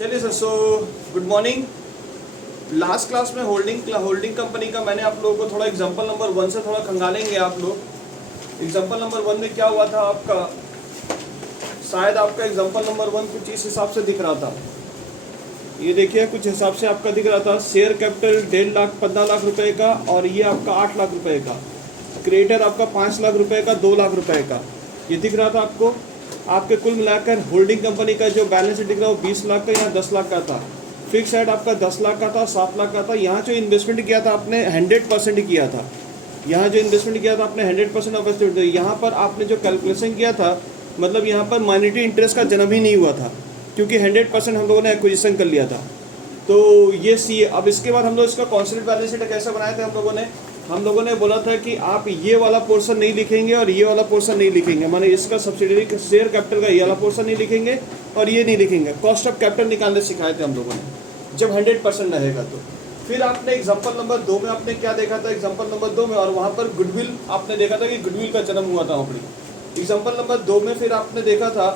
चलिए sir, so good morning. Last class में holding company का मैंने आप लोगों को थोड़ा एग्जांपल नंबर 1 से थोड़ा खंगालेंगे आप लोग। एग्जांपल नंबर 1 में क्या हुआ था आपका, शायद आपका एग्जांपल नंबर 1 कुछ इस हिसाब से दिख रहा था। ये देखिए कुछ हिसाब से आपका दिख रहा था। शेयर कैपिटल 1.5 लाख 15 लाख रुपए का, और ये आपका 8 लाख रुपए का। क्रिएटर आपका 5 लाख रुपए का, 2 लाख रुपए का, ये दिख रहा था आपको। आपके कुल मिलाकर होल्डिंग कंपनी का जो बैलेंस दिख रहा है वो 20 लाख का, यहाँ 10 लाख का था। फिक्स साइड आपका 10 लाख का था, 7 लाख का था। यहाँ जो इन्वेस्टमेंट किया था आपने 100% किया था। यहाँ जो इन्वेस्टमेंट किया था आपने 100% ऑफ इन्वेस्टमेंट। यहाँ पर आपने जो कैलकुलेशन किया था, मतलब यहाँ पर माइनॉरिटी इंटरेस्ट का जन्म ही नहीं हुआ था, क्योंकि 100% हम लोगों ने एक्विजिशन कर लिया था। तो ये सी, अब इसके बाद हम लोग इसका कॉन्स्टेंट बैलेंस शीट कैसे बनाए थे हम लोगों ने बोला था कि आप ये वाला पोर्शन नहीं लिखेंगे और ये वाला पोर्शन नहीं लिखेंगे, माने इसका सब्सिडियरी शेयर कैपिटल का ये वाला पोर्शन नहीं लिखेंगे और ये नहीं लिखेंगे। कॉस्ट ऑफ कैपिटल निकालने सिखाए थे हम लोगों ने, जब 100% रहेगा तो। फिर आपने एग्जाम्पल नंबर 2 में आपने क्या देखा था, एग्जाम्पल नंबर 2 में, और वहाँ पर गुडविल आपने देखा था कि गुडविल का जन्म हुआ था अपनी। एग्जाम्पल नंबर 2 में फिर आपने देखा था,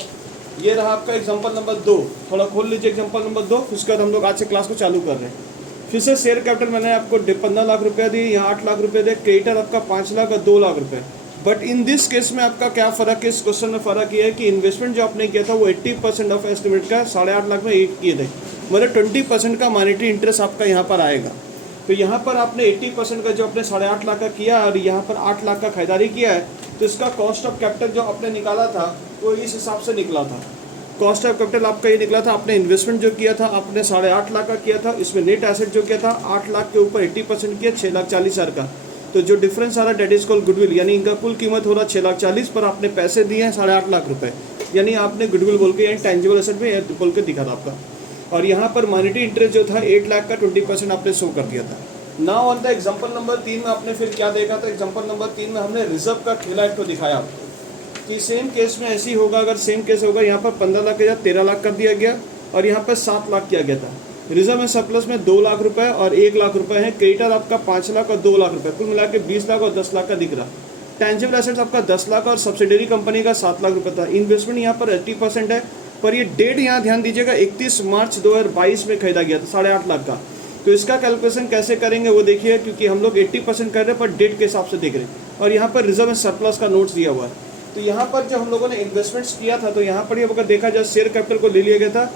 ये रहा आपका एग्जाम्पल नंबर 2। थोड़ा खोल लीजिए एग्जाम्पल नंबर 2, उसके बाद हम लोग आज से क्लास को चालू कर रहे हैं। फिर से शेयर कैपिटल मैंने आपको 15 लाख रुपया दी, यहाँ 8 लाख रुपये दे। क्रेडिटर आपका 5 लाख और 2 लाख रुपये। बट इन दिस केस में आपका क्या फ़र्क है, इस क्वेश्चन में फ़र्क ये है कि इन्वेस्टमेंट जो आपने किया था वो 80% ऑफ एस्टिमेट का 8.5 लाख में एक किए थे, मतलब 20% का मॉनेटरी इंटरेस्ट आपका यहाँ पर आएगा। तो यहाँ पर आपने 80% का जो आपने 8.5 लाख का किया और यहाँ पर 8 लाख का खरीदारी किया है, तो इसका कॉस्ट ऑफ कैपिटल जो आपने निकाला था वो इस हिसाब से निकला था। कॉस्ट ऑफ कैपिटल आपका ये निकला था, आपने इन्वेस्टमेंट जो किया था आपने 8.5 लाख का किया था, इसमें नेट एसेट जो किया था 8 लाख के ऊपर 80% किया 6,40,000 का। तो जो डिफरेंस आ रहा है डेट इज कॉल्ड गुडविल, यानी इनका कुल कीमत हो रहा 6,40,000 पर आपने पैसे दिए हैं 8.5 लाख रुपए, यानी आपने गुडविल बोल के, यानी टेंजिबल एसेट में बोल के दिखा था आपका। और यहाँ पर मॉनेटरी इंटरेस्ट जो था 8 लाख का 20% आपने शो कर दिया था। Now on the example number 3 में आपने फिर क्या देखा था, एग्जाम्पल नंबर 3 में हमने रिजर्व का खेला एक को दिखाया आपको कि सेम केस में ऐसी होगा। अगर सेम केस होगा, यहाँ पर 15 लाख के जगह 13 लाख कर दिया गया और यहाँ पर 7 लाख किया गया था। रिजर्व में सरप्लस में 2 लाख रुपए और 1 लाख रुपए है। क्रेडिटर आपका 5 लाख और 2 लाख रुपए, कुल मिला के 20 लाख और 10 लाख का दिख रहा। टेंजिबल एसेट्स आपका 10 लाख और सब्सिडरी कंपनी का 7 लाख रुपए था। इन्वेस्टमेंट यहाँ पर 80% है, पर ये डेट यहाँ ध्यान दीजिएगा 31 मार्च 2022 में खरीदा गया था 8.5 लाख का। तो इसका कैलकुलेशन कैसे करेंगे वो देखिए, क्योंकि हम लोग 80% कर रहे हैं पर डेट के हिसाब से देख रहे हैं। और यहाँ पर रिजर्व में सरप्लस का नोट्स दिया हुआ है। तो यहाँ पर जो हम लोगों ने इन्वेस्टमेंट्स किया था, तो यहाँ पर ये अगर देखा जाए शेयर कैपिटल को ले लिया गया था।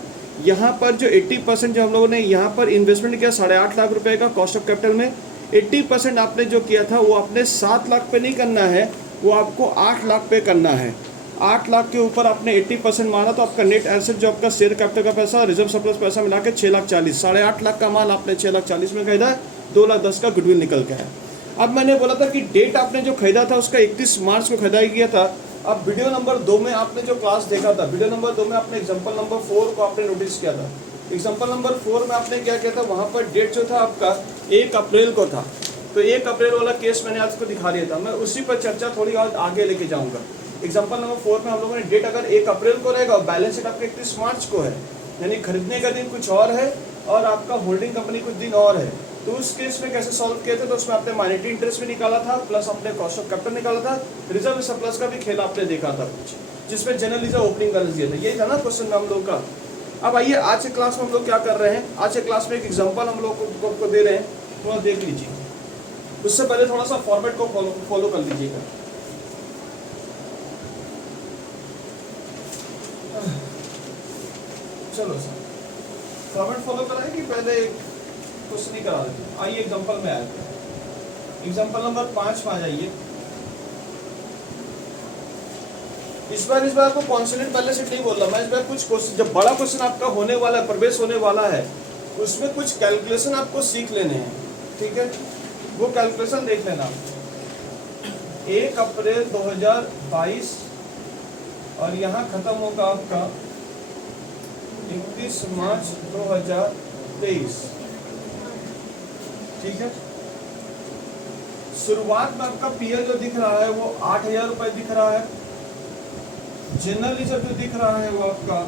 यहाँ पर जो 80% जो हम लोगों ने यहाँ पर इन्वेस्टमेंट किया 8.5 लाख रुपए का कॉस्ट ऑफ कैपिटल में, 80% आपने जो किया था वो आपने 7 लाख पे नहीं करना है, वो आपको 8 लाख पे करना है। 8 लाख के ऊपर आपने 80% मारा तो आपका नेट एसेट जो आपका शेयर कैपिटल का पैसा, रिजर्व सरप्लस पैसा मिला के 6,40,000, 8.5 लाख का माल आपने 6,40,000 में खरीदा है, 2,10,000 का गुडविल निकल के है। अब मैंने बोला था कि डेट आपने जो खरीदा था उसका 31 मार्च को खरीदा किया था। अब वीडियो नंबर 2 में आपने जो क्लास देखा था, वीडियो नंबर 2 में आपने एग्जांपल नंबर 4 को आपने नोटिस किया था। एग्जांपल नंबर 4 में आपने क्या किया था, वहाँ पर डेट जो था आपका 1 अप्रैल को था। तो 1 अप्रैल वाला केस मैंने आपको दिखा दिया था, मैं उसी पर चर्चा थोड़ी और आगे लेके जाऊँगा। एग्जाम्पल नंबर 4 में हम लोगों ने डेट अगर 1 अप्रैल को रहेगा और बैलेंस शीट आपका 31 मार्च को है, यानी खरीदने का दिन कुछ और है और आपका होल्डिंग कंपनी कुछ दिन और है। तो उस केस में कैसे सॉल्व किए थे, तो उसमें आपने माइनॉरिटी इंटरेस्ट भी निकाला था, प्लस आपने कॉस्ट ऑफ कैपिटल निकाला था, रिजर्व सरप्लस का भी खेल आपने देखा था कुछ, जिसमें जनरली जो ओपनिंग बैलेंस दिया था, यही था ना क्वेश्चन में हम लोग का। अब आइए आज के क्लास में हम लोग क्या कर रहे हैं, आज के क्लास में एक एग्जाम्पल हम लोग को दे रहे हैं, थोड़ा देख लीजिए। उससे पहले थोड़ा सा फॉर्मेट को फॉलो कर लीजिएगा। चलो सर, फॉर्मेट फॉलो कराएं कि पहले कुछ नहीं करा देते। आइए एग्जांपल में आए थे, एग्जांपल नंबर 5 में आ जाइए। इस बार आपको कॉन्सोनेंट बैलेंस शीट नहीं बोल रहा मैं, इस बार कुछ क्वेश्चन, जब बड़ा क्वेश्चन आपका होने वाला है, प्रवेश होने वाला है, उसमें कुछ कैलकुलेशन आपको सीख लेने हैं, ठीक है। वो कैलकुलेशन देख लेना। 1 अप्रैल 2022 और यहाँ खत्म होगा आपका 31 मार्च 2023, ठीक है। शुरुआत में आपका पीएल जो दिख रहा है वो 8,000 रुपए दिख रहा है। जनरल रिजर्व जो दिख रहा है वो आपका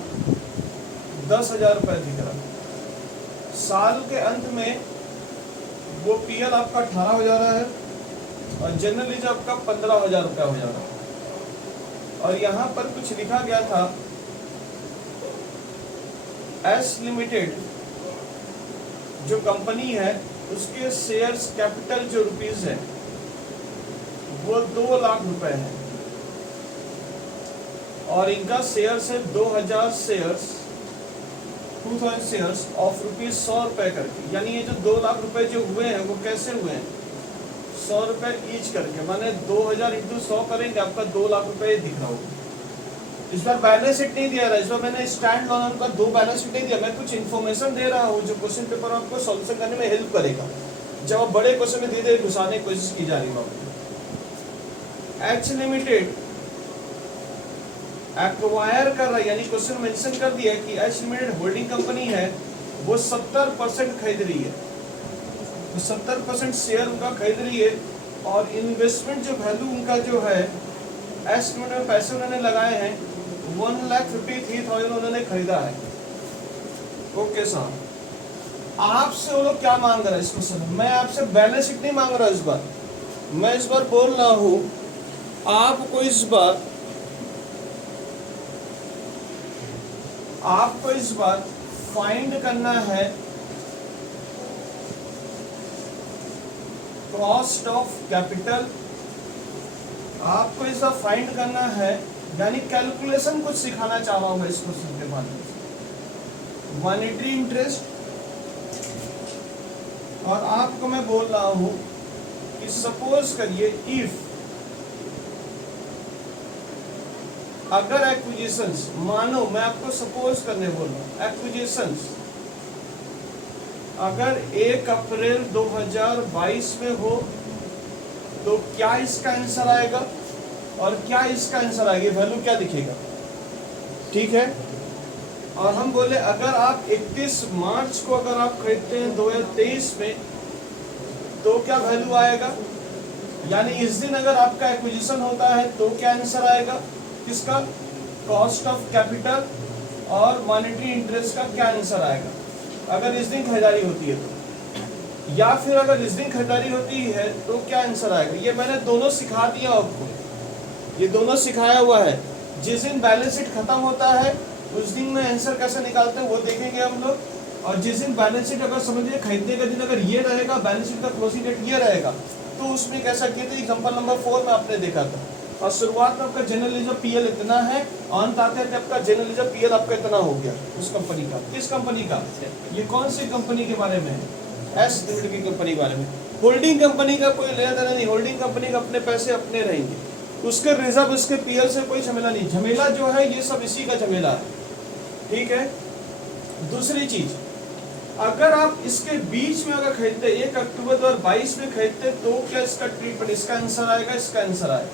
10,000 रुपए दिख रहा है। साल के अंत में वो पीएल आपका 18 हो जा रहा है और जनरल रिजर्व आपका 15,000 रुपया हो जा रहा है। और यहाँ पर कुछ लिखा गया था एस लिमिटेड जो कंपनी है उसके शेयर्स कैपिटल जो रुपीज है वो 2 लाख रुपए है और इनका शेयर्स है 2000 शेयर्स 2000 शेयर्स ऑफ रुपीज 100 रुपए करके। यानी ये जो 2 लाख रुपए जो हुए हैं वो कैसे हुए हैं, 100 रुपए ईच करके, माने 2000 इंटू 100 करेंगे आपका 2 लाख रुपए दिख रहा होगा। इस बार बैलेंस शीट नहीं दिया रहा, इस बार मैंने स्टैंड लोन का 2 बैलेंस शीट नहीं दिया, मैं कुछ इन्फॉर्मेशन दे रहा हूँ जो क्वेश्चन पेपर आपको सॉल्यूशन करने में हेल्प करेगा। जब आप बड़े क्वेश्चन में धीरे धीरे घुसाने की कोशिश की जा रही है। एच लिमिटेड एक्वायर कर रहा है, यानी क्वेश्चन मेंशन कर दिया कि एच लिमिटेड होल्डिंग कंपनी है, वो 70% खरीद रही है, तो 70% शेयर उनका खरीद रही है और इन्वेस्टमेंट जो वैल्यू उनका जो है एच लिमिटेड में पैसे उन्होंने लगाए हैं 1,53,000 उन्होंने खरीदा है। ओके साहब, आपसे वो लोग क्या मांग रहा है इस क्वेश्चन में, मैं आपसे बैलेंस शीट नहीं मांग रहा इस बार, मैं इस बार बोल रहा हूं आपको इस बार फाइंड करना है कॉस्ट ऑफ कैपिटल, आपको इस बार फाइंड करना है, यानी कैलकुलेशन कुछ सिखाना चाह रहा हूं मैं इस क्वेश्चन के माध्यम से, मॉनेटरी इंटरेस्ट। और आपको मैं बोल रहा हूं कि सपोज करिए इफ अगर एक्विजिशंस, मानो मैं आपको सपोज करने बोल रहा हूं, एक्विजिशंस अगर 1 अप्रैल 2022 में हो तो क्या इसका आंसर आएगा और क्या इसका आंसर आएगा, वैल्यू क्या दिखेगा, ठीक है। और हम बोले अगर आप 31 मार्च को अगर आप खरीदते हैं 2023 में तो क्या वैल्यू आएगा, यानी इस दिन अगर आपका एक्विजिशन होता है तो क्या आंसर आएगा, किसका, कॉस्ट ऑफ कैपिटल और मॉनेटरी इंटरेस्ट का क्या आंसर आएगा अगर इस दिन खरीदारी होती है तो, या फिर अगर इस दिन खरीदारी होती है तो क्या आंसर आएगा। ये मैंने दोनों सिखा दिया आपको, ये दोनों सिखाया हुआ है। जिस दिन बैलेंस शीट खत्म होता है उस दिन में आंसर कैसे निकालते हैं वो देखेंगे हम लोग, और जिस दिन बैलेंस शीट अगर समझिए खरीदने का दिन अगर ये रहेगा, बैलेंस शीट का क्लोजिंग डेट ये रहेगा, तो उसमें कैसा किया था, एग्जांपल नंबर 4 में आपने देखा था। और शुरुआत में आपका जनरल लीजर पीएल इतना है, अंत आते आते आपका जनरल लीजर पीएल आपका इतना हो गया उस कंपनी का। किस कंपनी का, ये कौन सी कंपनी के बारे में है, एस लिमिटेड की कंपनी के बारे में। होल्डिंग कंपनी का कोई लेना देना नहीं, होल्डिंग कंपनी का अपने पैसे अपने रहेंगे, उसके रिजर्व उसके पीएल से कोई झमेला नहीं, झमेला जो है ये सब इसी का झमेला है, ठीक है। दूसरी चीज, अगर आप इसके बीच में अगर खरीदते 1 अक्टूबर 2022 में खरीदते तो क्या इसका ट्रीटमेंट, इसका आंसर आएगा, इसका आंसर आएगा।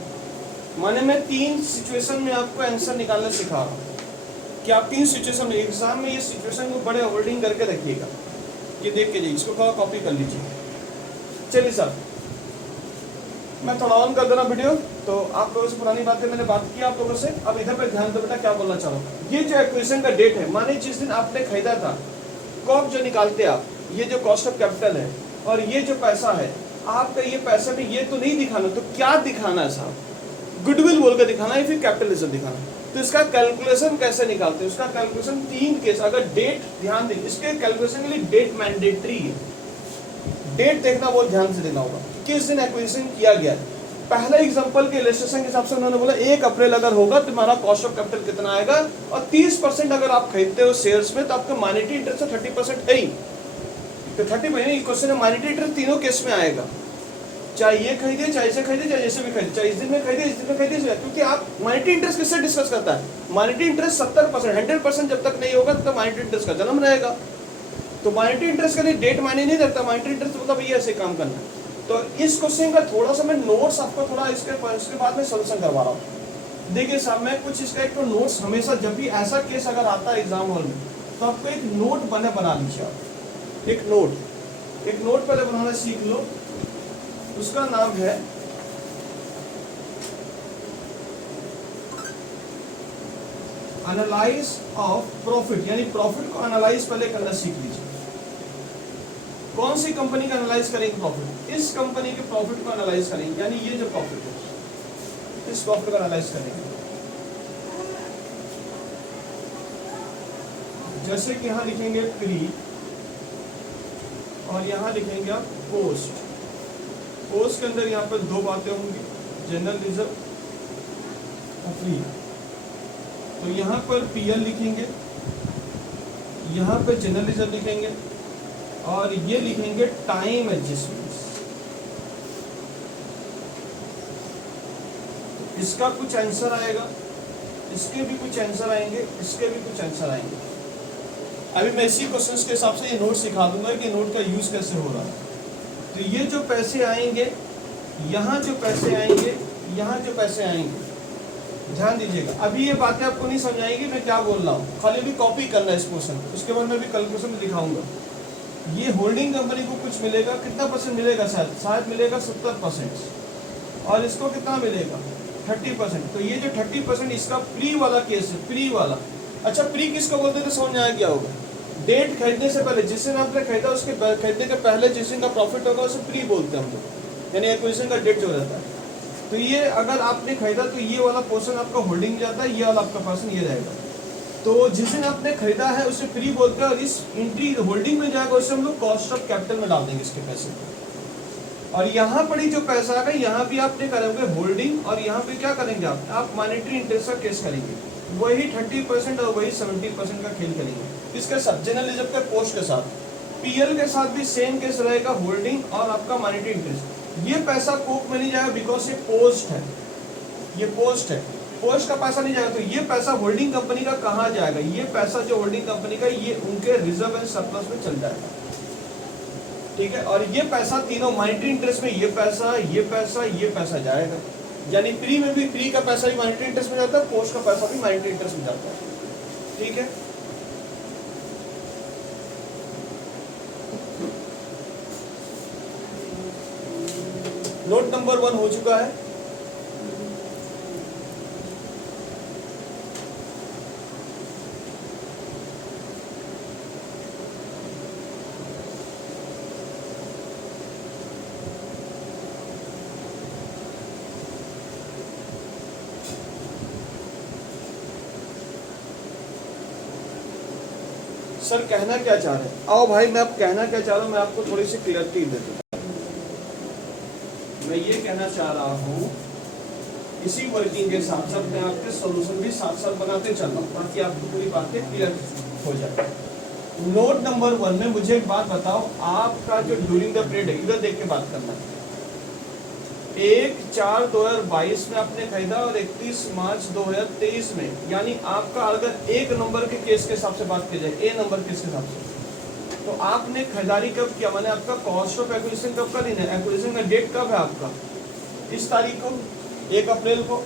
माने मैं 3 सिचुएशन में आपको आंसर निकालना सिखा रहा हूँ कि आप 3 सिचुएशन में, एग्जाम में ये सिचुएशन को बड़े होल्डिंग करके रखिएगा, ये देख के जाइए, इसको थोड़ा कॉपी कर लीजिए। चलिए सर, मैं थोड़ा ऑन कर देना वीडियो, तो आप लोगों से पुरानी बातें मैंने बात की आप लोगों से, अब इधर पे ध्यान दो बेटा, क्या बोलना चाह रहा हूँ। ये जो एक्विजिशन का डेट है, माने जिस दिन आपने खरीदा था, कॉप जो निकालते आप, ये जो कॉस्ट ऑफ कैपिटल है और ये जो पैसा है, आपका ये पैसा में ये तो नहीं दिखाना, तो क्या दिखाना है साहब, गुडविल बोल के दिखाना है, फिर कैपिटलिज्म दिखाना। तो इसका कैलकुलेशन कैसे निकालते हैं, उसका कैलकुलेशन 3 केस, अगर डेट ध्यान दें, इसके कैलकुलेशन के लिए डेट मैंडेटरी है, डेट देखना बहुत ध्यान से देना होगा, किस दिन एक्विजिशन किया गया है। पहला एग्जांपल के इलस्ट्रेशन के हिसाब से उन्होंने बोला 1 अप्रैल अगर होगा तो तुम्हारा कॉस्ट ऑफ कैपिटल कितना आएगा, और 30% अगर आप खरीदते हो शेयर्स में तो आपका मॉनेटरी इंटरेस्ट 30% है ही, तो 30% क्वेश्चन है मॉनेटरी इंटरेस्ट तीनों केस में आएगा, चाहे ये खरीदे, चाहे इसे खरीदे, चाहे जैसे भी खरीदे, चाहे इस दिन में खरीदे, इस दिन में खरीदे, क्योंकि आप मॉनेटरी इंटरेस्ट किससे डिस्कस करता है, मॉनेटरी इंटरेस्ट 70%, 100% जब तक नहीं होगा तब तक मॉनेटरी इंटरेस्ट का जन्म रहेगा। तो मॉनेटरी इंटरेस्ट के लिए डेट मायने नहीं रखता, मॉनेटरी इंटरेस्ट मतलब ये ऐसे काम करना है। तो इस क्वेश्चन का थोड़ा सा मैं नोट्स आपको थोड़ा इसके बाद में सोल्यूशन करवा रहा हूँ। देखिए साहब, मैं कुछ इसका एक तो नोट्स हमेशा, जब भी ऐसा केस अगर आता है एग्जाम हॉल में, तो आपको एक नोट बना लीजिए आप, एक नोट पहले बनाना सीख लो, उसका नाम है एनालाइज ऑफ प्रॉफिट, यानी प्रॉफिट को एनालाइज पहले करना सीख लीजिए। कौन सी कंपनी का एनालाइज करेंगे प्रॉफिट, इस कंपनी के प्रॉफिट को एनालाइज करेंगे, यानी ये जो प्रॉफिट है इस प्रॉफिट को एनालाइज करेंगे। जैसे कि यहाँ लिखेंगे प्री और यहाँ लिखेंगे आप पोस्ट। पोस्ट के अंदर यहाँ पर दो बातें होंगी, जनरल रिजर्व और फ्री। तो यहाँ पर पीएल लिखेंगे, यहाँ पर जनरल रिजर्व लिखेंगे और ये लिखेंगे टाइम एडजस्टमेंट्स। इसका कुछ आंसर आएगा, इसके भी कुछ आंसर आएंगे, इसके भी कुछ आंसर आएंगे। अभी मैं इसी क्वेश्चंस के हिसाब से ये नोट सिखा दूंगा कि नोट का यूज कैसे हो रहा है। तो ये जो पैसे आएंगे, यहाँ जो पैसे आएंगे, यहाँ जो पैसे आएंगे, ध्यान दीजिएगा। अभी ये बातें आपको नहीं समझ आएगी मैं क्या बोल रहा हूँ, खाली भी कॉपी करना है इस क्वेश्चन, उसके बाद मैं भी कैलकुलेशन में दिखाऊंगा। ये होल्डिंग कंपनी को कुछ मिलेगा, कितना परसेंट मिलेगा? शायद मिलेगा 70%, और इसको कितना मिलेगा? 30%। तो ये जो 30% इसका प्री वाला केस है, प्री वाला। अच्छा, प्री किसको बोलते हैं तो समझ में आया क्या होगा? डेट खरीदने से पहले, जिस दिन आपने खरीदा उसके खरीदने के पहले जिस दिन का प्रॉफिट होगा उसे प्री बोलते हैं हम लोग, यानी एक्विजिशन का डेट जो रहता है। तो ये अगर आपने खरीदा तो ये वाला पोर्शन आपका होल्डिंग में जाता है, ये वाला आपका पर्सन ये रहेगा। तो जिस दिन आपने खरीदा है उसे प्री बोलते हैं, और इस एंट्री होल्डिंग में जाएगा उसे हम लोग कॉस्ट ऑफ कैपिटल में डाल देंगे इसके पैसे को। और यहाँ पर ही जो पैसा आएगा यहाँ भी आपने करेंगे होल्डिंग, और यहाँ पे क्या करेंगे आप मॉनेटरी इंटरेस्ट का केस करेंगे, वही 30% और वही 70% का खेल करेंगे। किसके साथ? जनरल रिजर्व के पोस्ट के साथ। पीएल के साथ भी सेम केस रहेगा, होल्डिंग और आपका मॉनेटरी इंटरेस्ट। ये पैसा कोक में नहीं जाएगा बिकॉज ये पोस्ट है, ये पोस्ट है, पोस्ट का पैसा नहीं जाएगा। तो ये पैसा होल्डिंग कंपनी का कहाँ जाएगा? ये पैसा जो होल्डिंग कंपनी का, ये उनके रिजर्व एंड सरप्लस में चल जाएगा, ठीक है। और ये पैसा तीनों मॉनेटरी इंटरेस्ट में, ये पैसा, ये पैसा, ये पैसा जाएगा। यानी प्री में भी, प्री का पैसा भी मॉनेटरी इंटरेस्ट में जाता है, पोस्ट का पैसा भी मॉनेटरी इंटरेस्ट में जाता है, ठीक है। नोट नंबर 1 हो चुका है। सर कहना क्या चाह रहे हैं? आओ भाई, मैं आप कहना क्या चाह रहा हूं, मैं आपको थोड़ी सी क्लियरिटी दे दूं। मैं ये कहना चाह रहा हूँ, इसी वर्किंग के साथ साथ मैं आपके सॉल्यूशन भी साथ साथ बनाते चल रहा हूँ ताकि आपको पूरी बातें क्लियर हो जाए। नोट नंबर 1 में मुझे एक बात बताओ, आपका जो ड्यूरिंग द पीरियड है, इधर देख के बात करना है। 1/4/2022 में आपने खरीदा और 31 मार्च 2023 में, यानी आपका अगर एक नंबर के केस के हिसाब से बात की जाए, ए नंबर केस के हिसाब से, तो आपने खरीदारी कब किया? मैंने आपका कॉस्ट ऑफ एक्विजिशन कब का दिन है? एक्विजिशन का डेट कब है आपका? इस तारीख को, 1 अप्रैल को।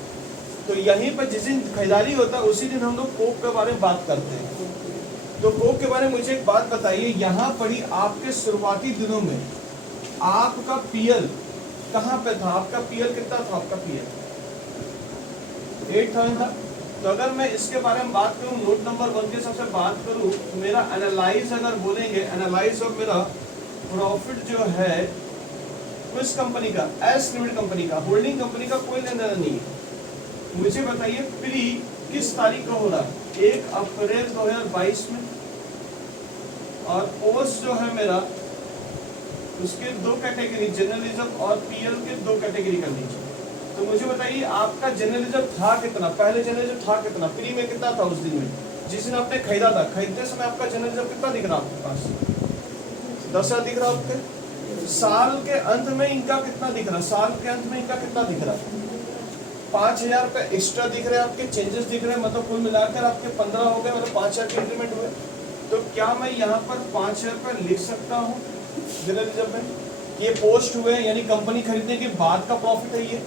तो यहीं पर जिस दिन खरीदारी होता है उसी दिन हम लोग कोक के बारे में बात करते हैं। तो कोक के बारे में मुझे एक बात बताइए, यहाँ पर ही आपके शुरुआती दिनों में आपका पीएल कहाँ पे था? आपका पीएल कितना था? आपका पीएल 8,000 था। तो अगर मैं इसके बारे में बात करूं, नोट नंबर 1 के सबसे बात करूं, मेरा एनालाइज अगर बोलेंगे, एनालाइज ऑफ मेरा प्रॉफिट जो है किस कंपनी का? एस लिमिटेड कंपनी का, होल्डिंग कंपनी का कोई लेना देना नहीं है। मुझे बताइए प्री किस तारीख को हो रहा है? 1 अप्रैल 2022 में। और पोस्ट जो है मेरा, उसके 2 कैटेगरी, जनरल रिजर्व और पीएल के 2 कैटेगरी कर लीजिए। तो मुझे बताइए आपका जनरल रिजर्व था कितना? पहले जनरल रिजर्व था कितना? प्री में कितना था उस दिन में, जिस दिन आपने खरीदा था? खरीदते समय आपका जनरल रिजर्व कितना दिख रहा आपके पास? 10,000 दिख रहा आपके। साल के अंत में इनका कितना दिख रहा? साल के अंत में इनका कितना दिख रहा? 5,000 रुपये एक्स्ट्रा दिख रहे हैं आपके, चेंजेस दिख रहे हैं, मतलब कुल मिलाकर आपके 15 हो गए, मतलब 5,000 के इंक्रीमेंट हुए। तो क्या मैं यहाँ पर 5,000 रुपये लिख सकता हूँ जनरल रिजर्व में? ये पोस्ट हुए, यानी कंपनी खरीदने के बाद का प्रॉफिट है ये।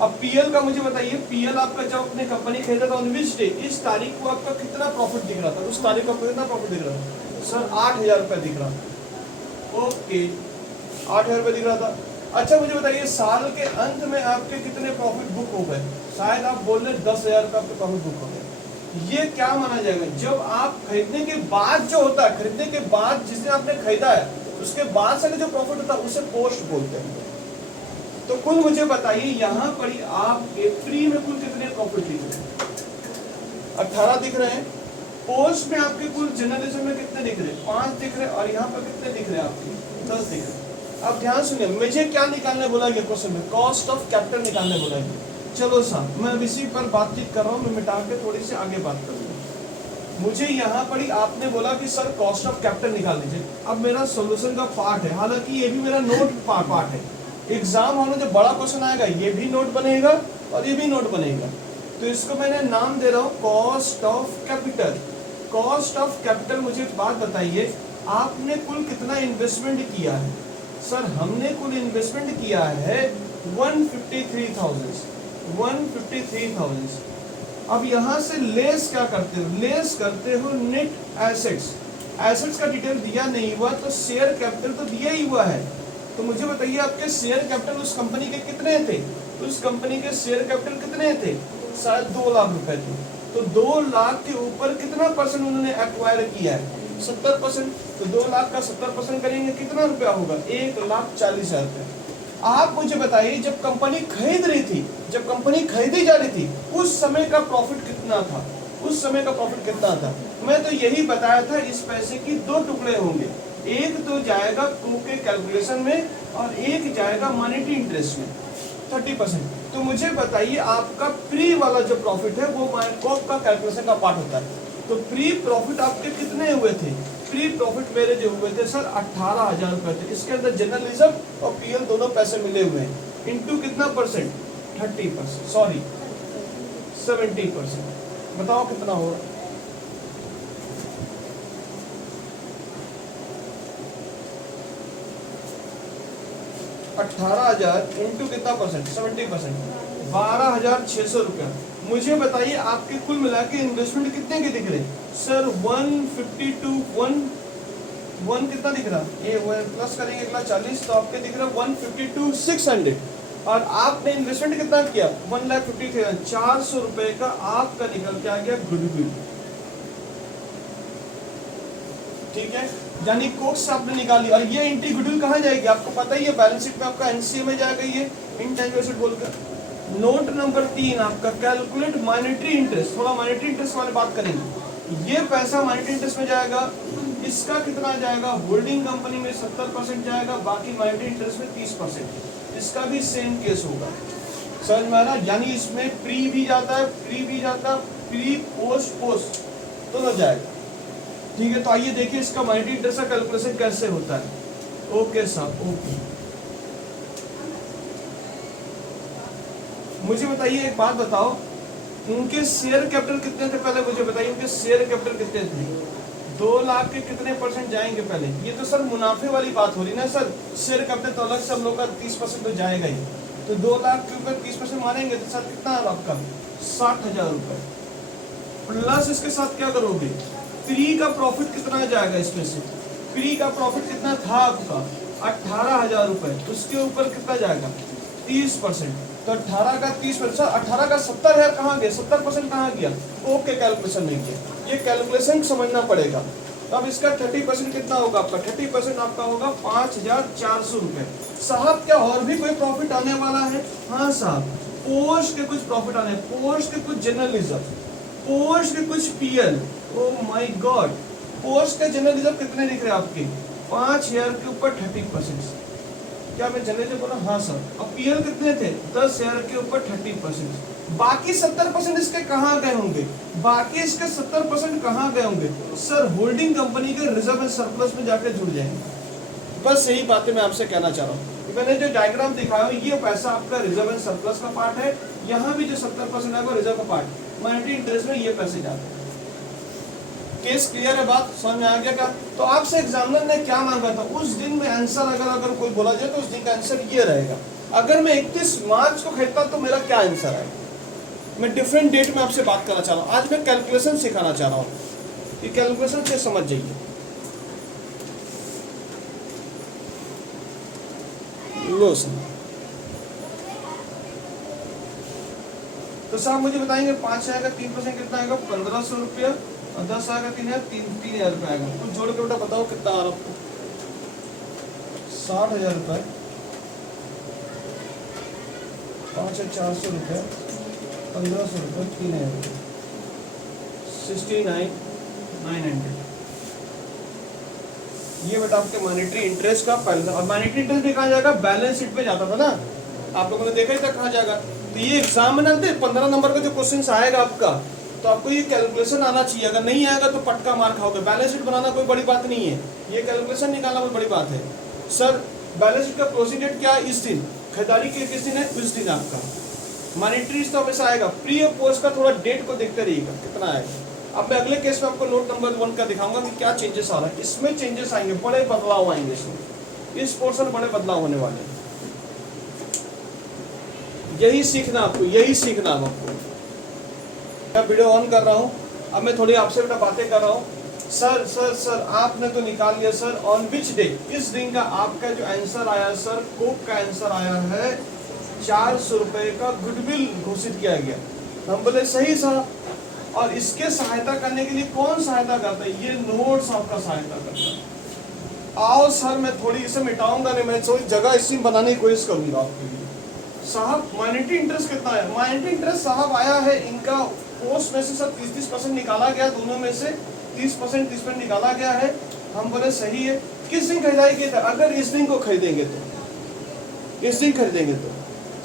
अब पीएल का मुझे बताइए, पीएल आपका जब अपने कंपनी खरीदा था ऑन विच डे, इस तारीख को आपका कितना प्रॉफिट दिख रहा था? उस तारीख को आपको कितना प्रॉफिट दिख रहा था? सर 8,000 रुपये दिख रहा था। ओके, 8,000 रुपये दिख रहा था। अच्छा मुझे बताइए साल के अंत में आपके कितने प्रॉफिट बुक हो गए? शायद आप बोल रहे 10,000 का आपके प्रॉफिट बुक हो गए। ये क्या माना जाएगा? जब आप खरीदने के बाद जो होता है, खरीदने के बाद जिस दिन आपने खरीदा है उसके बाद से जो प्रॉफिट होता है उसे पोस्ट बोलते हैं। तो कुल मुझे बताइए यहाँ पर आप प्री में कुल कितने प्रॉफिट दिख रहे हैं? 18 दिख रहे हैं, पोस्ट में आपके कुल जर्नलिज्म में कितने दिख रहे? 5 दिख रहे, और यहाँ पर कितने दिख रहे आपके? 10 दिख रहे। अब ध्यान सुनिए, मुझे क्या निकालने बोला गया क्वेश्चन में? कॉस्ट ऑफ कैपिटल निकालने बोला गया। चलो साहब, मैं अब इसी पर बातचीत कर रहा हूँ, मैं मिटा के थोड़ी सी आगे बात करूँगा। मुझे यहाँ पर ही आपने बोला कि सर कॉस्ट ऑफ कैपिटल निकाल दीजिए। अब मेरा सोल्यूशन का पार्ट है, हालांकि ये भी मेरा नोट पार्ट है। एग्जाम हॉल में जब बड़ा क्वेश्चन आएगा ये भी नोट बनेगा और ये भी नोट बनेगा। तो इसको मैंने नाम दे रहा हूँ cost of capital. Cost of capital, मुझे एक बात बताइए, आपने कुल कितना इन्वेस्टमेंट किया है? सर हमने कुल इन्वेस्टमेंट किया है 153,000। अब यहाँ से लेस क्या करते हो? लेस करते हो नेट एसेट्स। एसेट्स का डिटेल दिया नहीं हुआ तो शेयर कैपिटल तो दिया ही हुआ है। तो मुझे बताइए आपके शेयर कैपिटल उस कंपनी के कितने थे? उस कंपनी के शेयर कैपिटल कितने थे? शायद 2 लाख रुपए थे। तो 2 लाख के ऊपर कितना परसेंट उन्होंने एक्वायर किया है? 70%। तो 2 लाख का 70% करेंगे कितना रुपया होगा? 1,40,000 रुपये। आप मुझे बताइए, जब कंपनी खरीद रही थी, जब कंपनी खरीदी जा रही थी, उस समय का प्रॉफिट कितना था? उस समय का प्रॉफिट कितना था? मैं तो यही बताया था, इस पैसे की 2 टुकड़े होंगे, एक तो जाएगा कोक के कैलकुलेशन में और एक जाएगा मॉनेटरी इंटरेस्ट में 30%। तो मुझे बताइए आपका प्री वाला जो प्रॉफिट है वो कोक का कैलकुलेशन का पार्ट होता है। तो प्री प्रॉफिट आपके कितने हुए थे? प्री प्रॉफिट मेरे जो हुए थे सर 18,000 रुपए थे। इसके अंदर जर्नलिज्म और पीएल दोनों पैसे मिले हुए हैं। इनटू कितना परसेंट? 30%, सॉरी 70%। बताओ कितना होगा? 18,000 इंटू कितना परसेंट? 70%, 12,600 रुपया। मुझे बताइए आपके कुल मिला के इन्वेस्टमेंट कितने के दिख रहे? सर 1 कितना दिख रहा? ये प्लस करेंगे 1,40,000 तो आपके दिख रहा 152,600। और आपने इन्वेस्टमेंट कितना किया? 1,50,000। 400 रुपए का आपका निकल के आ गया गुडविल। ठीक है, यानी कोक्स आपने निकाली। और ये इंटी गुडविल कहाँ जाएगी? आपको पता ही है, बैलेंस शीट में आपका एनसीए में जाएगा ये इनटेंजिबल एसेट बोलकर। नोट नंबर 3 आपका कैलकुलेट मॉनेटरी इंटरेस्ट। थोड़ा मॉनेटरी इंटरेस्ट वाले बात करेंगे। ये पैसा मॉनेटरी इंटरेस्ट में जाएगा, इसका कितना जाएगा? होल्डिंग कंपनी में 70% जाएगा, बाकी मॉनेटरी इंटरेस्ट में 30%। इसका भी सेम केस होगा, समझ में आ रहा? यानी इसमें प्री भी जाता है, प्री पोस्ट दोनों जाएगा। ठीक है, तो आइए देखिए इसका मॉनेटरी इंटरेस्ट का कैलकुलेशन कैसे होता है। ओके साहब, ओके। मुझे बताइए एक बात बताओ, उनके शेयर कैपिटल कितने थे? पहले मुझे बताइए उनके शेयर कैपिटल कितने थे? 2 लाख के कितने परसेंट जाएंगे पहले? ये तो सर मुनाफे वाली बात हो रही ना सर। शेयर कैपिटल तो अलग से हम लोग का 30% तो जाएगा ही। तो 2 लाख के ऊपर 30% मारेंगे तो सर कितना है आपका? 60,000 रुपए। प्लस इसके साथ क्या करोगे? प्री का प्रॉफिट कितना जाएगा इसमें से? प्री का प्रॉफिट कितना था आपका? 18,000 रुपए। उसके ऊपर कितना जाएगा? 30%। तो 18 का 30%, 18 का 70,000 कहाँ गया? 70% कहाँ गया? ओके कैलकुलेशन नहीं किया, ये कैलकुलेशन समझना पड़ेगा। अब इसका 30% कितना होगा आपका? 30% आपका होगा 5,400 रुपए। साहब क्या और भी कोई प्रॉफिट आने वाला है? हाँ साहब, पोस्ट के कुछ प्रॉफिट आने, पोस्ट के कुछ जर्नलिज्म, पोस्ट के कुछ PL. Oh my God, post के जर्नलिज्म कितने दिख रहे हैं आपके? 5,000 के ऊपर 30%। क्या मैं जर्नलिज्म बोला? हाँ सर। अब पीएल कितने थे? 10,000 के ऊपर 30%। बाकी 70% इसके कहाँ गए होंगे? बाकी इसके 70% कहाँ गए होंगे? सर होल्डिंग कंपनी के रिजर्व एंड सरप्लस में जाकर जुड़ जाएंगे। बस यही बातें मैं आपसे कहना चाह रहा हूँ। मैंने जो डायग्राम दिखाया ये पैसा आपका रिजर्व एंड सरप्लस का पार्ट है। यहाँ भी जो 70% है वो रिजर्व का पार्ट, मॉनेटरी इंटरेस्ट में ये पैसे जाते हैं। केस क्लियर है? बात समझ में आ गया क्या? तो आपसे एग्जामिनर ने क्या मांगा था उस दिन में आंसर, अगर कोई बोला जाए तो उस दिन का आंसर ये रहेगा। अगर मैं 31 मार्च को खरीदता तो मेरा क्या आंसर है? मैं डिफरेंट डेट में आपसे बात करना चाह रहा हूँ। आज मैं कैलकुलेशन सिखाना चाह रहा हूँ, ये कैलकुलेशन से समझ जाइए। लो सर, तो साहब मुझे बताएंगे 5,000 का 3% कितना आएगा? 1,500 रुपया। और 10,000 का 3,000 रुपये आएगा। कुछ जोड़ के बेटा बताओ कितना आ रहा आपको? 60,000 रुपये, 5,400 रुपये, 1,500 रुपये, 3,000 रुपये, 69, 900। ये बेटा आपके मॉनेटरी इंटरेस्ट का पहला, और मॉनेटरी इंटरेस्ट भी कहाँ जाएगा, बैलेंस शीट पे जाता था ना, आप लोगों ने देखा ही था कहाँ जाएगा। तो ये एग्जाम में डालते 15 नंबर का जो क्वेश्चन आएगा आपका, तो आपको ये कैलकुलेशन आना चाहिए, अगर नहीं आएगा तो पटका मार खाओगे। बैलेंस शीट बनाना कोई बड़ी बात नहीं है, ये कैलकुलेशन निकालना बहुत बड़ी बात है। सर बैलेंस शीट का क्लोजिंग डेट क्या है, इस दिन, खरीदारी के किस दिन है, उस दिन आपका। मॉनेटरी तो हमेशा आएगा, प्री और पोस्ट का थोड़ा डेट को देखते रहिएगा कितना आएगा। अब मैं अगले केस में आपको नोट नंबर 1 का दिखाऊंगा कि क्या चेंजेस आ रहा है। इसमें चेंजेस आएंगे, बड़े बदलाव आएंगे इसमें, इस पोर्शन बड़े बदलाव होने वाले हैं। यही सीखना आपको, यही सीखना आपको। मैं वीडियो ऑन कर रहा हूँ, अब मैं थोड़ी आपसे बेटा बातें कर रहा हूँ। सर सर सर आपने तो निकाल लिया सर, ऑन विच डे, इस दिन का आपका जो आंसर आया सर, कोक का आंसर आया है 400 रुपए का गुडविल घोषित किया गया। हम बोले सही सर, और इसके सहायता करने के लिए कौन सहायता करता है, ये नोट्स आपका सहायता करता है। आओ सर मैं थोड़ी इसे मिटाऊंगा नहीं, मैं थोड़ी जगह इसी बनाने की कोशिश करूंगा आपके लिए। साहब मॉनेटरी इंटरेस्ट कितना है, मॉनेटरी इंटरेस्ट साहब आया है इनका पोस्ट में से सर 30% निकाला गया, दोनों में से 30% निकाला गया है। हम बोले सही है, किस दिन खरीदारी की था, अगर इस दिन को खरीदेंगे तो, इस दिन खरीदेंगे तो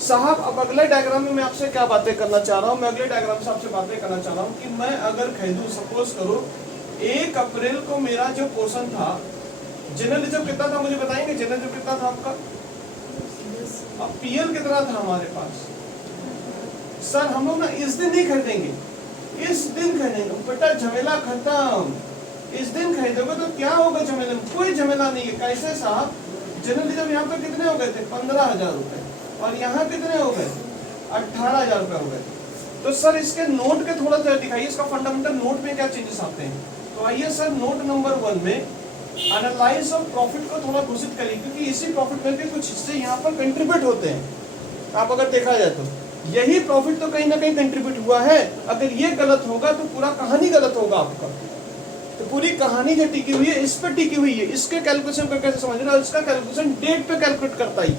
साहब। अब अगले डायग्राम में मैं आपसे क्या बातें करना चाह रहा हूँ, मैं अगले डायग्राम से आपसे बातें करना चाह रहा हूँ कि मैं अगर खरीदूं, सपोज करो 1 अप्रैल को मेरा जो पोर्शन था, जनरल रिजर्व कितना था मुझे बताएंगे, जनरल रिजर्व कितना था आपका, अब पीएल कितना था हमारे पास। सर हम लोग ना इस दिन नहीं खरीदेंगे, इस दिन खरीदेंगे बेटा, झमेला खत्म। इस दिन खरीदोगे तो क्या होगा, झमेला कोई झमेला नहीं है। कैसे साहब, जनरल रिजर्व यहाँ पे कितने हो गए थे, 15,000 रुपए, और यहाँ कितने हो गए, 18,000 रुपए हो गए। तो सर इसके नोट के थोड़ा सा दिखाइए, इसका फंडामेंटल नोट में क्या चेंजेस आते हैं। तो आइए सर नोट नंबर 1 में एनालाइज ऑफ प्रॉफिट को थोड़ा घोषित करिए, क्योंकि इसी प्रॉफिट में के कुछ हिस्से यहाँ पर कंट्रीब्यूट होते हैं। आप अगर देखा जाए तो यही प्रॉफिट तो कहीं ना कहीं कंट्रीब्यूट हुआ है, अगर ये गलत होगा तो पूरा कहानी गलत होगा आपका। तो पूरी कहानी जो टिकी हुई है इस पर टिकी हुई है, इसके कैलकुलेशन को कैसे समझ रहे हो, इसका कैलकुलेशन डेट पे कैलकुलेट करता ही,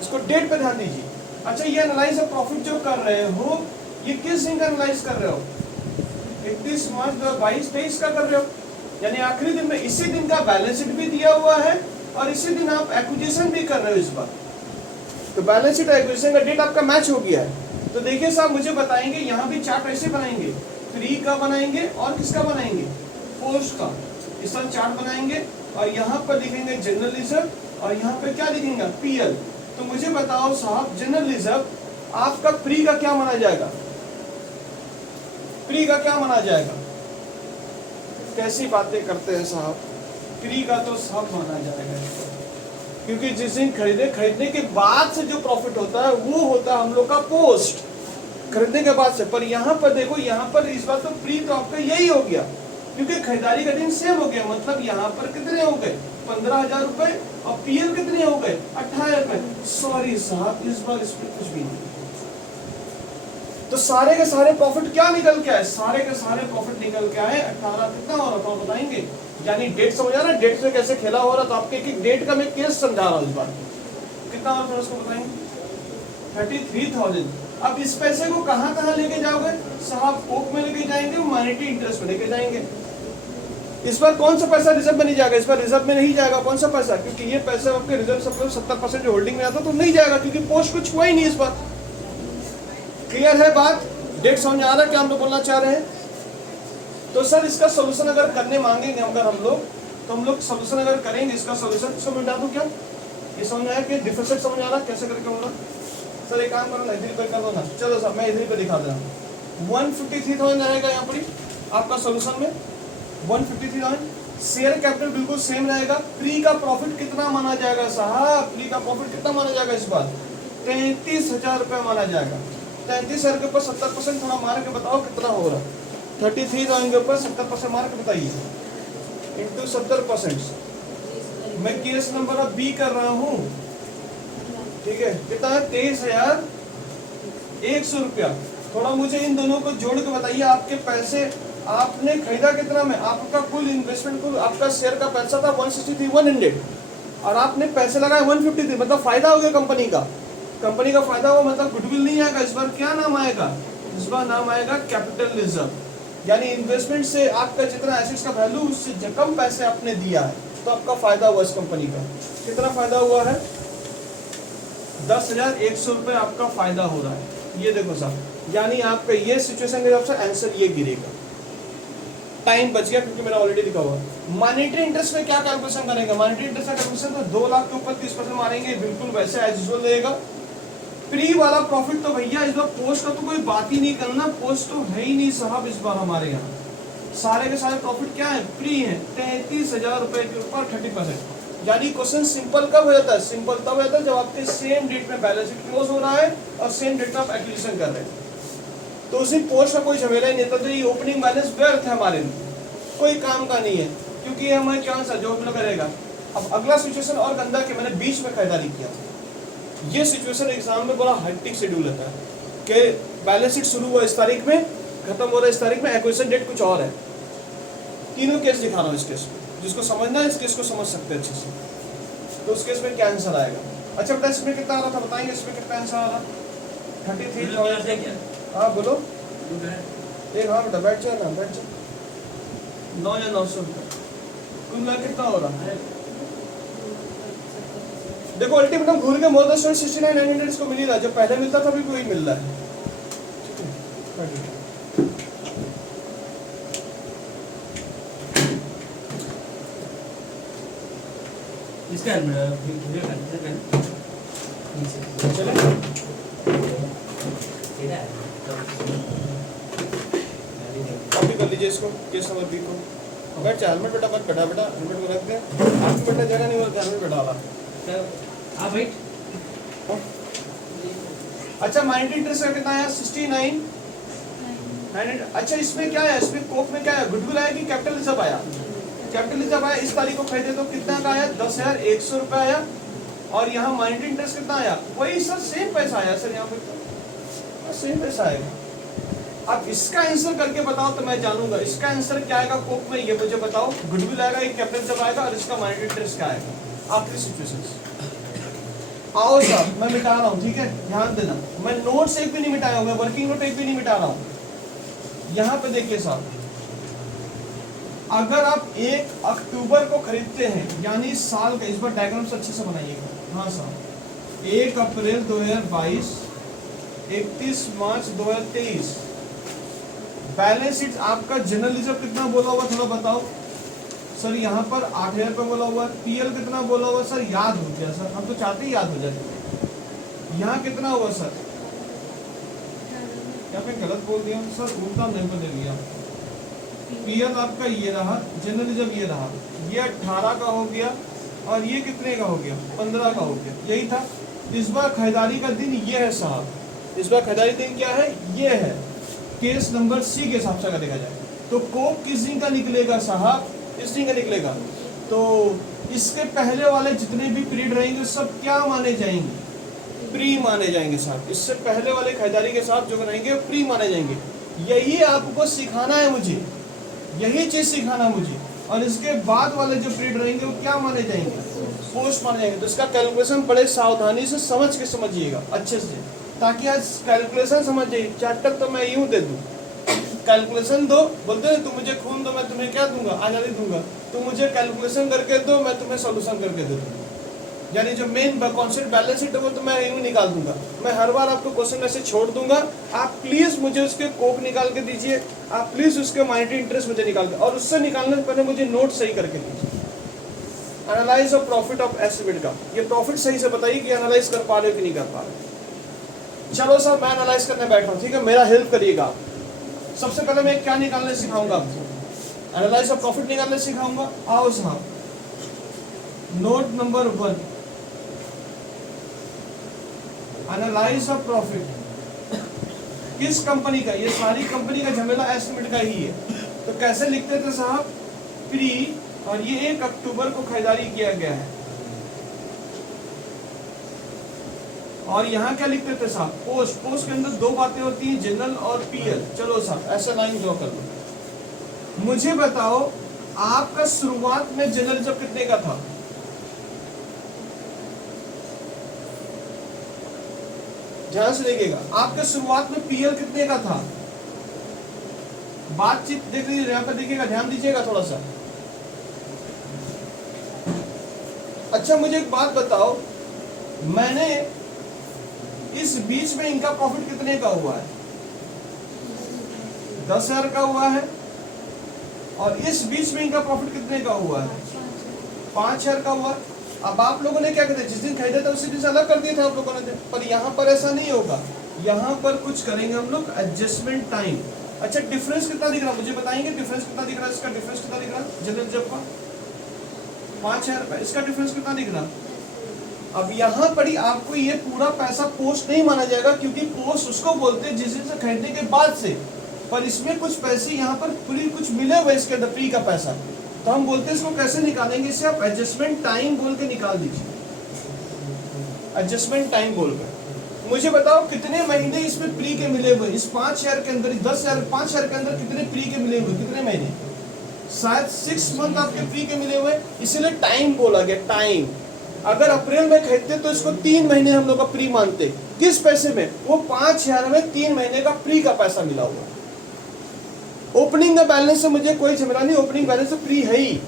इसको डेट पे ध्यान दीजिए। अच्छा ये एनालाइज ऑफ प्रॉफिट जो कर रहे हो, ये किस दिन का एनालाइज कर रहे हो, 31 मार्च 2022-23 का कर रहे हो, यानी आखिरी दिन में। इसी दिन का बैलेंस शीट भी दिया हुआ है और इसी दिन आप एक्विजिशन भी कर रहे हो इस बार, तो बैलेंस शीट और एक्विजिशन का डेट आपका मैच हो गया है। तो देखिए साहब मुझे बताएंगे, यहाँ भी चार्ट ऐसे बनाएंगे, प्री का बनाएंगे और किसका बनाएंगे, पोस्ट का, इस तरह चार्ट बनाएंगे, और यहाँ पर लिखेंगे जनरल रिजर्व और यहाँ पे क्या लिखेंगे, पीएल। तो मुझे बताओ साहब, जनरल रिजर्व आपका प्री का क्या माना जाएगा, प्री का क्या माना जाएगा, कैसी बातें करते हैं साहब, प्री का तो सब माना जाएगा, क्योंकि जिस दिन खरीदने के बाद से जो प्रॉफिट होता है वो होता है हम लोग का पोस्ट, खरीदने के बाद से। पर यहाँ पर देखो, यहाँ पर इस बार तो प्री तो आपका यही हो गया, क्योंकि खरीदारी का दिन सेम हो गया, मतलब यहाँ पर कितने हो गए, 15,000 रुपए, और पीएल कितने हो गए, 18,000 रुपए। सॉरी साहब इस बार इसमें कुछ भी नहीं। तो सारे के सारे प्रॉफिट क्या निकल के आए, सारे के सारे प्रॉफिट निकल के आए 18, कितना हो रहा था बताएंगे, यानी डेट समझ आ रहा है, डेट से कैसे खेला हो रहा था, आपके एक डेट का मैं केस समझा रहा हूँ इस बार। कितना हो रहा था उसको बताएंगे, 33,000। अब इस पैसे को कहाँ कहाँ लेके जाओगे साहब, कोक में लेके जाएंगे, मॉनेटरी इंटरेस्ट में लेके जाएंगे। इस बार कौन सा पैसा रिजर्व में नहीं जाएगा, इस बार रिजर्व में नहीं जाएगा, कौन सा पैसा, क्योंकि ये पैसा आपके रिजर्व सब 70% जो होल्डिंग में आता तो नहीं जाएगा, क्योंकि पोस्ट कुछ हुआ ही नहीं इस बार। क्लियर है बात, डेट समझ आ रहा है क्या हम लोग बोलना चाह रहे हैं। तो सर इसका सोल्यूशन अगर करने मांगेंगे अगर हम लोग, तो हम लोग सोल्यूशन अगर करेंगे, इसका सोल्यूशन समझ दूं क्या, ये समझ आया कि डिफरेंशिएट समझ आ रहा है कैसे करके होगा। सर एक काम करो ना, इधर पर कर दो ना, चलो सर मैं इधर पर दिखा दे रहा हूँ। 153,000 रहेगा यहाँ पर आपका सोल्यूशन में, 153,000। शेयर कैपिटल बिल्कुल सेम रहेगा। प्री का प्रॉफिट कितना माना जाएगा साहब, प्री का प्रॉफिट कितना माना जाएगा इस बार, 33,000 रुपये माना जाएगा। 33,000 के ऊपर 70% थोड़ा मार के बताओ कितना हो रहा, 33,000 के ऊपर 70% मार के बताइए, इंटू 70%। मैं केस नंबर अब बी कर रहा हूँ, ठीक है, कितना है 23,100 रुपया। थोड़ा मुझे इन दोनों को जोड़ के बताइए, आपके पैसे आपने खरीदा कितना में, आपका कुल इन्वेस्टमेंट, कुल आपका शेयर का पैसा था 163,100 और आपने पैसे लगाए 153, मतलब फायदा हो गया कंपनी का, कंपनी का फायदा हुआ, मतलब गुडविल नहीं आएगा इस बार, क्या नाम आएगा इस बार, नाम आएगा कैपिटल रिजर्व। यानी इन्वेस्टमेंट से आपका जितना एसेट्स का वैल्यू उससे कम पैसे आपने दिया है तो आपका फायदा हुआ इस कंपनी का। कितना फायदा हुआ है? 10,100 रुपये आपका फायदा हो रहा है। ये देखो साहब, यानी आपका ये सिचुएशन के हिसाब से आंसर ये गिरेगा। टाइम बच गया क्योंकि मेरा ऑलरेडी लिखा हुआ है। मॉनेटरी इंटरेस्ट में क्या कैलकुलेशन करेंगे? मॉनेटरी इंटरेस्ट का कैलकुलेशन तो 2 लाख के ऊपर 30% मारेंगे, बिल्कुल वैसे एज यूजुअल रहेगा। प्री वाला प्रॉफिट तो भैया इस बार पोस्ट का तो कोई बात ही नहीं करना, पोस्ट तो है ही नहीं साहब इस बार हमारे यहाँ। सारे के सारे प्रॉफिट क्या है? प्री है। 33,000 रुपए के ऊपर 30%। यानी क्वेश्चन सिंपल कब हो जाता है? सिंपल तब हो जाता है जब आपके सेम डेट में बैलेंस शीट क्लोज हो रहा है और सेम डेट में आप एक्विजिशन कर रहे हैं। तो उसी पोस्ट का कोई झमेला ही नहीं था, तो ये ओपनिंग बैलेंस व्यर्थ है हमारे लिए, कोई काम का नहीं है, क्योंकि हमें क्या सा जो भी करेगा। अब अगला सिचुएशन और गंदा कि मैंने बीच में खरीदारी किया। ये सिचुएशन एग्जाम में बड़ा हेक्टिक शेड्यूल होता है कि बैलेंस शीट शुरू हुआ इस तारीख में, खत्म हो रहा है इस तारीख में, एक्विजिशन डेट कुछ और है। तीनों केस दिखा रहा हूँ इस केस में, जिसको समझना है इस केस को समझ सकते हैं अच्छे से। तो उस केस में क्या आंसर आएगा? अच्छा बेटा इसमें कितना आ रहा था बताएंगे? इसमें कितना आंसर आ रहा? 33,000। हाँ बोलो। एक हाँ बेटा बैठ जाए ना, बैठ जाए। 9 या 900 रुपये कुल मिला कितना हो रहा है? देखो अल्टीमेटम घूर के मोर 69,900 इसको मिल ही रहा, जब पहले मिलता था अभी कोई मिल रहा है। इसका कॉपी कर लीजिए इसको, केस नंबर बी को। बैठ जा, हेलमेट बेटा मत बैठा, बेटा हेलमेट को रख दे। आपकी बेटा जगह नहीं मिलता, हेलमेट बैठा वाला। हाँ भाई। अच्छा मॉनेटरी इंटरेस्ट का कितना आया? 69। अच्छा इसमें क्या है? इसमें कोप में क्या है? गुडविल आया कि कैपिटल रिजर्व आया? कैपिटल रिजर्व आया। इस तारीख को खरीदे तो कितना का आया? 10,100 रुपये आया। और यहाँ मॉनेटरी इंटरेस्ट कितना आया? वही सर सेम पैसा आया सर, यहाँ पे सेम पैसा आएगा। अब इसका आंसर करके बताओ तो मैं जानूंगा इसका आंसर क्या आएगा कोप में, ये मुझे बताओ। गुडविल आएगा, एक कैपिटल रिजर्व आएगा और इसका मॉनेटरी इंटरेस्ट क्या आएगा? आखिरी सिचुएशन। आओ साहब मैं मिटा रहा हूँ, ठीक है ध्यान देना। मैं नोट्स एक भी नहीं मिटाया हूँ, मैं वर्किंग नोट एक भी नहीं मिटा रहा हूँ। यहाँ पे देखिए साहब, अगर आप 1 अक्टूबर को खरीदते हैं यानी साल का, इस बार डायग्राम से अच्छे से बनाइएगा। हाँ साहब 1 अप्रैल 2022, 31 मार्च 2023। बैलेंस शीट आपका जनरल रिजर्व कितना बोला हुआ थोड़ा बताओ सर? यहाँ पर 8,000 रुपये बोला हुआ। पीएल कितना बोला हुआ सर? याद हो गया सर, हम तो चाहते ही याद हो जाए। यहाँ कितना हुआ सर? क्या मैं गलत बोल दिया सर? उल्टा नहीं दे दिया। पीएल आपका ये रहा, जनरल रिजर्व ये रहा, ये 18 का हो गया और ये कितने का हो गया? 15 का हो गया। यही था। इस बार खरीदारी का दिन ये है साहब, इस बार खरीदारी दिन क्या है? ये है। केस नंबर सी के हिसाब से अगर देखा जाए तो कोप किस दिन का निकलेगा साहब? इस दिन का निकलेगा। तो इसके पहले वाले जितने भी पीरियड रहेंगे सब क्या माने जाएंगे? प्री माने जाएंगे साहब। इससे पहले वाले खरीदारी के साथ जो रहेंगे प्री माने जाएंगे। यही आपको सिखाना है मुझे, यही चीज सिखाना है मुझे। और इसके बाद वाले जो पीरियड रहेंगे वो क्या माने जाएंगे? पोस्ट माने जाएंगे। तो इसका कैलकुलेशन बड़े सावधानी से समझ के समझिएगा अच्छे से, ताकि आज कैलकुलेशन समझ जाइए। चैप्टर तो मैं यूं दे दूं, कैलकुलेशन दो, बोलते हैं तुम मुझे खून दो मैं तुम्हें क्या दूंगा? आजादी दूंगा। तुम मुझे कैलकुलेशन करके दो, मैं तुम्हें सॉल्यूशन करके दे दूंगा। यानी जो मेन कॉन्सेप्ट बैलेंस शीट है वो तो मैं यूं निकाल दूंगा। मैं हर बार आपको क्वेश्चन ऐसे छोड़ दूंगा, आप प्लीज मुझे उसके कोप निकाल के दीजिए, आप प्लीज उसके मॉनेटरी इंटरेस्ट मुझे निकाल के, और उससे निकालने से पहले मुझे नोट सही करके दीजिए। Analyse of profit of estimate का, ये प्रॉफिट सही से बताइए कि एनालाइज कर पा रहे हो कि नहीं कर पा रहे। चलो सर मैं एनालाइज करने बैठ रहा हूँ, ठीक है मेरा हेल्प करिएगा। सबसे पहले मैं क्या निकालने सिखाऊंगा आपको? एनालाइज ऑफ प्रॉफिट निकालने सिखाऊंगा। आओ साहब note number 1, analyse of profit किस कंपनी का? ये सारी कंपनी का झमेला एस्टिमेट का ही है। तो कैसे लिखते थे साहब? प्री, और ये 1 अक्टूबर को खरीदारी किया गया है। और यहाँ क्या लिखते थे साहब? पोस्ट। पोस्ट के अंदर 2 बातें होती हैं, जनरल और पीएल। चलो साहब ऐसा लाइन ड्रॉ कर लो। मुझे बताओ आपका शुरुआत में जनरल रिजर्व कितने का था? ध्यान से देखिएगा, आपके शुरुआत में पीएल कितने का था? बातचीत देख लीजिए, यहाँ पर देखिएगा, ध्यान दीजिएगा थोड़ा सा। अच्छा मुझे एक बात बताओ, मैंने इस बीच में इनका प्रॉफिट कितने का हुआ है? 10,000 का हुआ है। और इस बीच में इनका प्रॉफिट कितने का हुआ है? 5,000 का हुआ। अब आप लोगों ने क्या कहते हैं, जिस दिन खरीदा था उसी दिन से अलग कर दिया था आप लोगों ने, पर यहाँ पर ऐसा नहीं होगा। यहाँ पर कुछ करेंगे हम लोग, एडजस्टमेंट टाइम। अच्छा डिफरेंस कितना दिख रहा है मुझे बताएंगे? डिफरेंस कितना दिख रहा है? इसका डिफरेंस कितना दिख रहा है? जनरल जब का 5,000 रुपए, इसका डिफरेंस कितना दिख रहा है? अब यहाँ पर ही आपको ये पूरा पैसा पोस्ट नहीं माना जाएगा, क्योंकि पोस्ट उसको बोलते हैं जिस दिन से खरीदने के बाद से, पर इसमें कुछ पैसे यहाँ पर पूरी कुछ मिले हुए इसके अंदर फ्री का पैसा, तो हम बोलते हैं इसको कैसे निकालेंगे? इसे आप एडजस्टमेंट टाइम बोल के निकाल दीजिए। एडजस्टमेंट टाइम बोलकर मुझे बताओ कितने महीने इसमें फ्री के मिले हुए? इस 5,000 के अंदर, 10,000 5,000 के अंदर कितने फ्री के मिले हुए? कितने महीने? शायद 6 मंथ आपके फ्री के मिले हुए, इसीलिए टाइम बोला गया, टाइम। अगर अप्रैल में खरीदते तो इसको 3 महीने हम लोग का फ्री मानते। किस पैसे में? वो 5,000 में 3 महीने का फ्री का पैसा मिला हुआ। ओपनिंग बैलेंस से मुझे कोई झमेला नहीं, ओपनिंग बैलेंस से फ्री है ही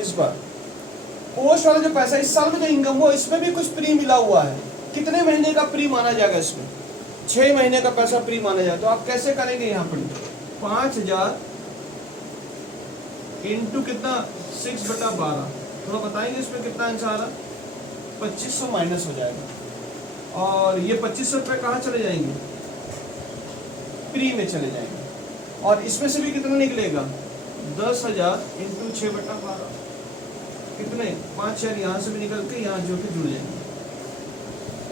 इस बार। पोस्ट वाला जो पैसा इस साल में जो इनकम हुआ, इसमें भी कुछ फ्री मिला हुआ है। कितने महीने का फ्री माना जाएगा इसमें? 6 महीने का पैसा फ्री माना जाएगा। तो आप कैसे करेंगे? यहाँ पर 5,000 इंटू कितना? 6/12। थोड़ा बताएंगे इसमें कितना आंसर आ रहा? 2500 माइनस हो जाएगा। और ये 2500 रुपये कहाँ चले जाएंगे? फ्री में चले जाएंगे। और इसमें से भी कितना निकलेगा? 10,000 इंटू 6/12 कितने? 5,000 यहाँ से भी निकल के यहाँ जो कि जुड़ जाएंगे।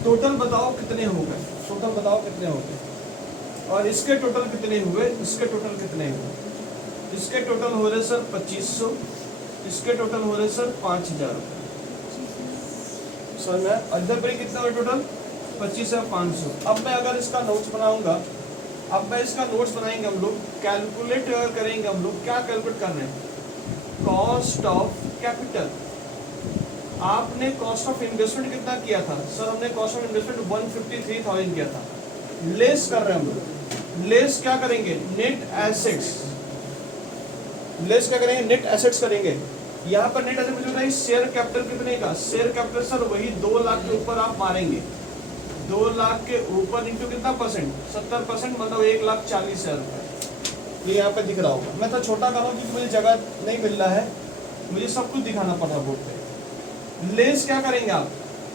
टोटल बताओ कितने हो गए? टोटल बताओ कितने हो गए? और इसके टोटल कितने हुए? इसके टोटल कितने हुए? इसके टोटल हो रहे सर 2500, इसके टोटल हो रहे सर 5,000 रुपये। सर मैं अदर पर कितना हुआ टोटल? 25,500। अब मैं अगर इसका नोट्स बनाऊंगा, अब मैं इसका नोट्स बनाएंगे हम लोग, कैलकुलेट करेंगे हम लोग। क्या कैलकुलेट कर रहे हैं? Cost of capital. आपने कॉस्ट ऑफ इन्वेस्टमेंट कितना किया था? सर हमने कॉस्ट ऑफ इन्वेस्टमेंट 153,000 किया था। लेस कर रहे हैं हम लोग। लेस क्या करेंगे? Net assets. लेस क्या करेंगे? नेट एसेट्स करेंगे। यहाँ पर नेट एसेट में जो है शेयर कैपिटल कितने का? शेयर कैपिटल सर वही 2 लाख के ऊपर आप मारेंगे। 2 लाख के ऊपर इंटू कितना परसेंट? 70%, मतलब 1,40,000 रुपये। ये यहाँ पे दिख रहा होगा। मैं तो छोटा कर रहा हूँ क्योंकि मुझे जगह नहीं मिल रहा है, मुझे सब कुछ दिखाना पड़ रहा बोर्ड पे। लेस क्या करेंगे आप?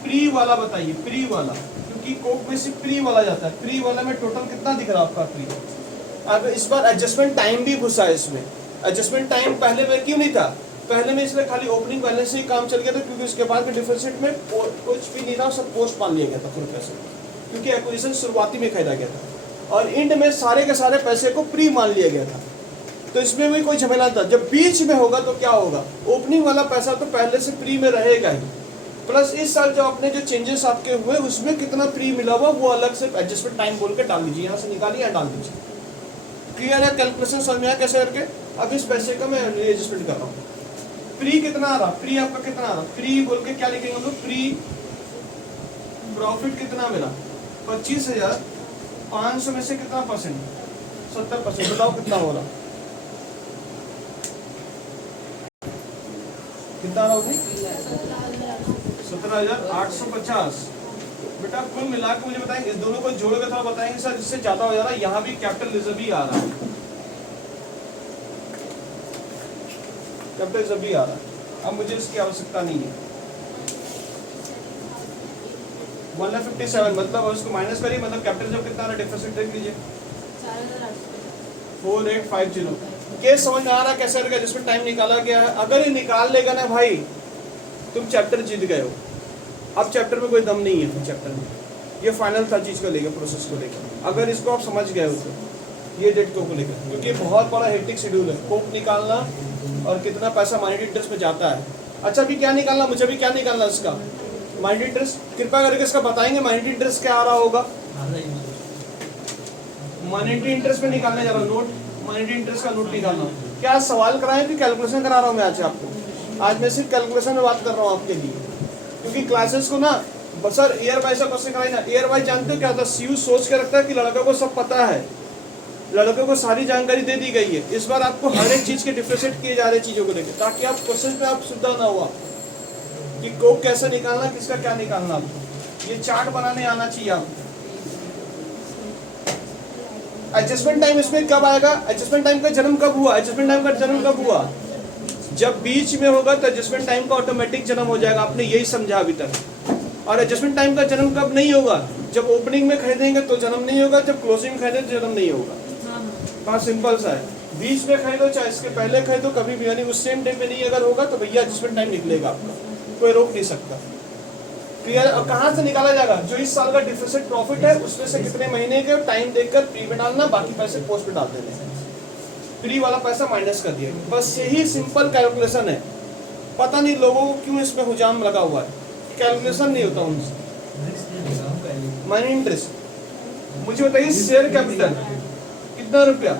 प्री वाला बताइए, प्री वाला, क्योंकि कोक में सिर्फ प्री वाला जाता है। प्री वाला में टोटल कितना दिख रहा है आपका प्री? अब इस बार एडजस्टमेंट टाइम भी घुसा है इसमें। एडजस्टमेंट टाइम पहले में क्यों नहीं था? पहले में इसलिए खाली ओपनिंग बैलेंस से ही काम चल गया था, क्योंकि उसके बाद के डिफरेंशिएट में कुछ भी नहीं था, सब पोस्ट मान लिया गया था पूरे पैसे, क्योंकि एक्विजिशन शुरुआती में खरीदा गया था और इंड में सारे के सारे पैसे को प्री मान लिया गया था। तो इसमें भी कोई झमेला था। जब बीच में होगा तो क्या होगा? ओपनिंग वाला पैसा तो पहले से प्री में रहेगा ही, प्लस इस साल जो अपने जो चेंजेस आपके हुए उसमें कितना प्री मिला हुआ वो अलग से एडजस्टमेंट टाइम बोल के डाल दीजिए। यहाँ से निकालिए या डाल दीजिए। क्लियर है? कैलकुलेशन समझ में आया कैसे करके? अब इस पैसे का मैं एडजस्टमेंट कर रहा हूँ। प्री कितना आ रहा? प्री आपका कितना आ रहा? प्री बोल के क्या लिखेंगे हम लोग? प्री प्रॉफिट कितना मिला? 25,500 में से कितना परसेंट? 70%। बताओ कितना हो रहा? कितना आ रहा होगी? 17,850। बेटा कुल मिला के मुझे बताएंगे, इस दोनों को जोड़ के थोड़ा बताएंगे सर, इससे ज्यादा हो जा रहा है। यहाँ भी कैपिटल रिजर्व ही आ रहा है, कैपिटल रिजर्व भी आ रहा है। अब मुझे इसकी आवश्यकता नहीं है। 157 मतलब उसको माइनस करिए, मतलब कैपिटल रिजर्व कितना आ रहा है? डिफरेंशिएट देख लीजिए, 4850। केस समझ में आ रहा है कैसे करके एडजस्टमेंट टाइम निकाला गया है? अगर ये निकाल लेगा ना भाई, तुम चैप्टर जीत गए हो। अब चैप्टर में कोई दम नहीं है। फिर चैप्टर में ये फाइनल था चीज को लेकर, प्रोसेस को लेकर। अगर इसको आप समझ गए हो तो ये डेट को लेकर, क्योंकि बहुत बड़ा हेक्टिक शेड्यूल है। कोप निकालना और कितना पैसा माइनॉरिटी इंटरेस्ट में जाता है। अच्छा अभी क्या निकालना? मुझे अभी क्या निकालना इसका? Minority interest. कृपया करके इसका बताएंगे माइनॉरिटी इंटरेस्ट क्या आ रहा होगा? माइनॉरिटी इंटरेस्ट में निकालने जा रहा हूँ नोट, माइनॉरिटी इंटरेस्ट का नोट निकालना। क्या सवाल कराएं कि कैलकुलेशन करा रहा हूँ मैं आज आपको? आज मैं सिर्फ कैलकुलेशन में बात कर रहा हूँ आपके लिए, क्योंकि क्लासेस को ना सर ईयर वाइज का क्वेश्चन कराई ना। ईयर वाइज जानते हो क्या होता है? सीयू सोच के रखता है कि लड़का को सब पता है, लड़कों को सारी जानकारी दे दी गई है। इस बार आपको हर एक चीज के डिफरेंशिएट किए जा रहे चीजों को लेकर, ताकि आप क्वेश्चन पे आप सुविधा ना हो आपको कि कोक कैसे निकालना, किसका क्या निकालना। आपको ये चार्ट बनाने आना चाहिए आपको। एडजस्टमेंट टाइम इसमें कब आएगा? एडजस्टमेंट टाइम का जन्म कब हुआ? एडजस्टमेंट टाइम का जन्म कब हुआ? जब बीच में होगा तो एडजस्टमेंट टाइम का ऑटोमेटिक जन्म हो जाएगा। आपने यही समझा अभी तक। और एडजस्टमेंट टाइम का जन्म कब नहीं होगा? जब ओपनिंग में खरीदेंगे तो जन्म नहीं होगा, जब क्लोजिंग में खरीदेंगे तो जन्म नहीं होगा। हाँ, सिंपल सा है। बीच में खरीदो चाहे इसके पहले खरीदो, कभी भी, यानी उस सेम डे पे नहीं अगर होगा तो भैया एडजस्टमेंट टाइम निकलेगा आपका, कोई रोक नहीं सकता। क्लियर? और कहाँ से निकाला जाएगा? जो इस साल का डिफिसिट प्रॉफिट है उसमें से कितने महीने के टाइम देखकर प्री में डालना, बाकी पैसे पोस्ट में डाल देने। प्री वाला पैसा माइनस कर दिया, बस यही सिंपल कैलकुलेशन है। पता नहीं लोगों को क्यों इसमें हुजाम लगा हुआ है, कैलकुलेशन नहीं होता उनसे। मनी इंटरेस्ट मुझे बताइए, शेयर कैपिटल कितना रुपया?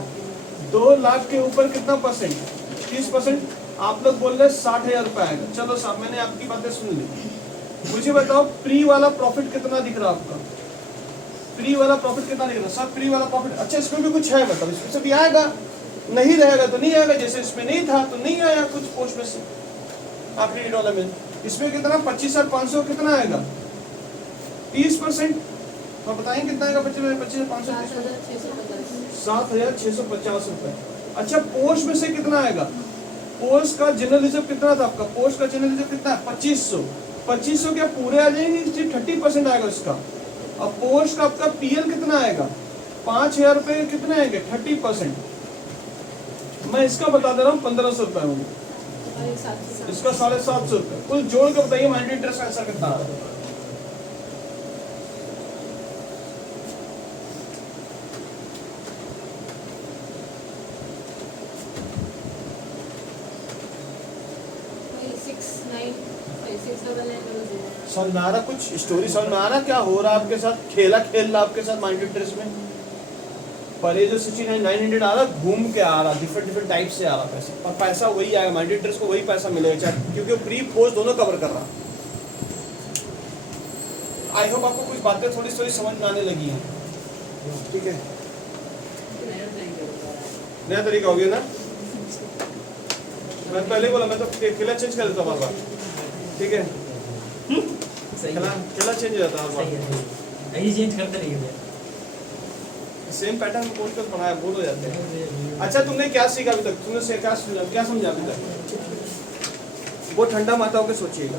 2 लाख के ऊपर कितना परसेंट? 30%। आप लोग बोल रहे 60,000 रुपया आएगा। चलो साहब, मैंने आपकी बातें सुन ली। मुझे बताओ प्री वाला प्रॉफिट कितना दिख रहा आपका? प्री वाला प्रॉफिट कितना दिख रहा? सब प्री वाला प्रॉफिट। अच्छा, इसमें भी कुछ है, मतलब इसमें से भी आएगा, नहीं रहेगा तो नहीं आएगा। जैसे इसमें नहीं था तो नहीं आया कुछ पोस्ट में से आखिरी डॉलर में। इसमें कितना? 25,500 कितना आएगा? 30%। तो बताएंगे कितना आएगा? 25,500 7,650 रुपए। अच्छा, पोस्ट में से कितना आएगा? पोस्ट का जनरल रिजर्व कितना था आपका? पोस्ट का जनरल रिजर्व कितना है? 2500। 2500 क्या पूरे आ जाएंगे? सिर्फ 30% आएगा उसका। अब पोस्ट का आपका पीएल कितना आएगा? 5,000 रुपए कितने आएंगे? 30%। मैं इसका बता दे रहा हूँ 1,500 रुपए होंगे, इसका 750 रुपए। कुल जोड़ के बताइए माइंड इंटरेस्ट का आंसर कितना है? समझ में आ रहा? कुछ स्टोरी समझ में आ रहा? क्या हो रहा है आपके साथ? खेला खेल रहा आपके साथ माइंड इंटरेस्ट में। पर ये जो 69,900 आ रहा, घूम के आ रहा, डिफरेंट टाइप से आ रहा पैसा, और पैसा वही आएगा, माइंड इंटरेस्ट को वही पैसा मिलेगा, चाहे क्योंकि वो प्री पोस्ट दोनों कवर कर रहा। आई होप आपको कुछ बातें थोड़ी थोड़ी समझ में आने लगी हैं। ठीक है, नया तरीका हो गया ना? मैं पहले बोला, मैं तो खेला चेंज कर देता बार बार। ठीक है, खेला चेंज हो जाता है, चेंज करते रहिए, सेम पैटर्न कोड पर पढ़ाया, बोल हो जाते हैं। अच्छा, तुमने क्या सीखा अभी तक? तुमने क्या समझा अभी तक? वो ठंडा माता होकर सोचिएगा।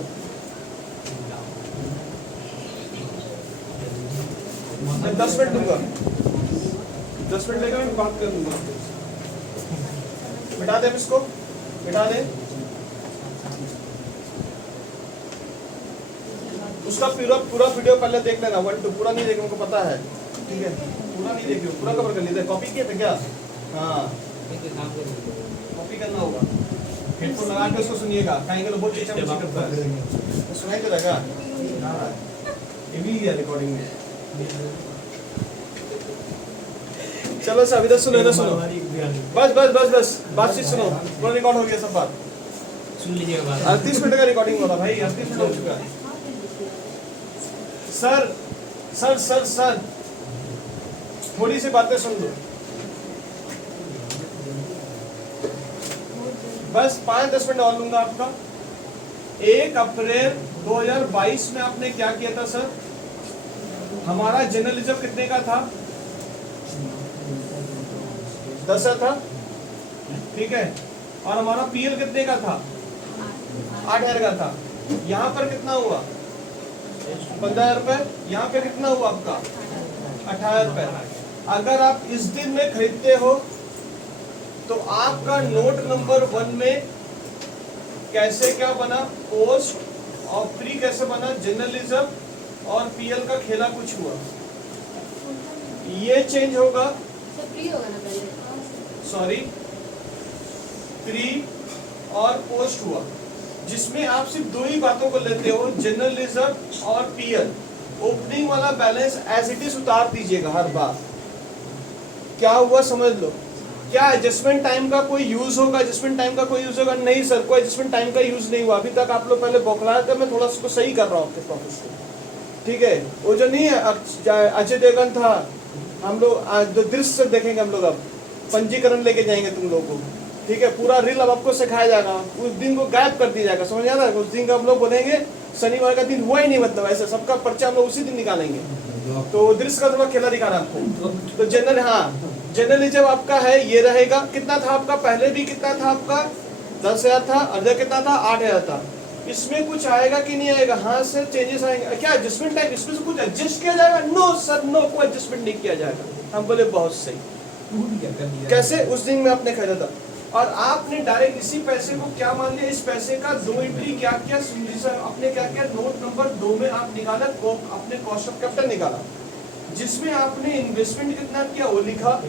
मैं 10 मिनट दूंगा, 10 मिनट लेकर मैं बात कर दूंगा। मिटा दे इसको, मिटा दे। उसका पूरा वीडियो पहले देख लेना, 1 2 पूरा नहीं देखे, उनको पता है। ठीक है, पूरा नहीं देखे, पूरा कवर कर लेते। कॉपी किए थे क्या? हाँ, कॉपी करना होगा। हेडफोन लगा के उसको सुनिएगा, कहेंगे तो बहुत चीज़ करता है, सुनाई दे रहेगा। ये भी है रिकॉर्डिंग में। चलो सब इधर सुनो, इधर सुनो, बस बातचीत सुनो, पूरा रिकॉर्ड हो गया सब बात। सुन लीजिएगा। 38 मिनट का रिकॉर्डिंग हो रहा भाई, 38 मिनट हो चुका है। सर थोड़ी सी बातें सुन लो, बस 5-10 मिनट और लूंगा आपका। 1 अप्रैल 2022 में आपने क्या किया था सर? हमारा जनरल रिजर्व कितने का था? 10 था, ठीक है। और हमारा पीएल कितने का था? 8,000 का था। यहाँ पर कितना हुआ? 15,000 रुपए। यहाँ पे कितना हुआ आपका? 18,000 रुपए। अगर आप इस दिन में खरीदते हो तो आपका नोट नंबर 1 में कैसे क्या बना? पोस्ट और प्री कैसे बना? जनरल रिजर्व और पीएल का खेला कुछ हुआ, ये चेंज होगा। प्री होगा ना पहले? सॉरी, प्री और पोस्ट हुआ, जिसमें आप सिर्फ 2 ही बातों को लेते हो, जनरल रिजर्व और पीएल। ओपनिंग वाला बैलेंस एज इट इज उतार दीजिएगा हर बार। क्या हुआ समझ लो। क्या एडजस्टमेंट टाइम का कोई यूज होगा? एडजस्टमेंट टाइम का कोई यूज होगा? नहीं सर, कोई एडजस्टमेंट टाइम का यूज नहीं हुआ। अभी तक आप लोग पहले बौखलाए थे, मैं थोड़ा उसको सही कर रहा हूँ आपके प्रॉफिट को। ठीक है, वो जो नहीं है अजय देवगन था, हम लोग आज जो दृश्य देखेंगे हम लोग अब पंजीकरण लेके जाएंगे तुम लोगों को, ठीक है। पूरा रील अब आपको सिखाया जाएगा, उस दिन को गायब कर दिया जाएगा, समझ आ रहा है। उस दिन का हम लोग बोलेंगे शनिवार का दिन हुआ ही नहीं, मतलब ऐसा सबका पर्चा हम लोग उसी दिन निकालेंगे। तो दृश्य का थोड़ा खेला दिखा रहा आपको। तो जनरल, हाँ जनरली जब आपका है ये रहेगा, कितना था आपका पहले भी, कितना था आपका 10,000 था, अर्धा कितना था 8,000 था। इसमें कुछ आएगा कि नहीं आएगा? हाँ सर चेंजेस आएंगे। क्या एडजस्टमेंट टाइम इसमें से कुछ एडजस्ट किया जाएगा? नो सर नो, कोई एडजस्टमेंट नहीं किया जाएगा। हम बोले बहुत सही। कैसे? उस दिन में आपने खरीदा था और आपने डायरेक्ट इसी पैसे को क्या मान लिया, इस पैसे का 2 एंट्री क्या किया, आपने क्या किया, नोट नंबर 2 में आप निकाला, अपने कॉस्ट ऑफ कैपिटल निकाला, जिसमें आपने इन्वेस्टमेंट कितना किया वो लिखा,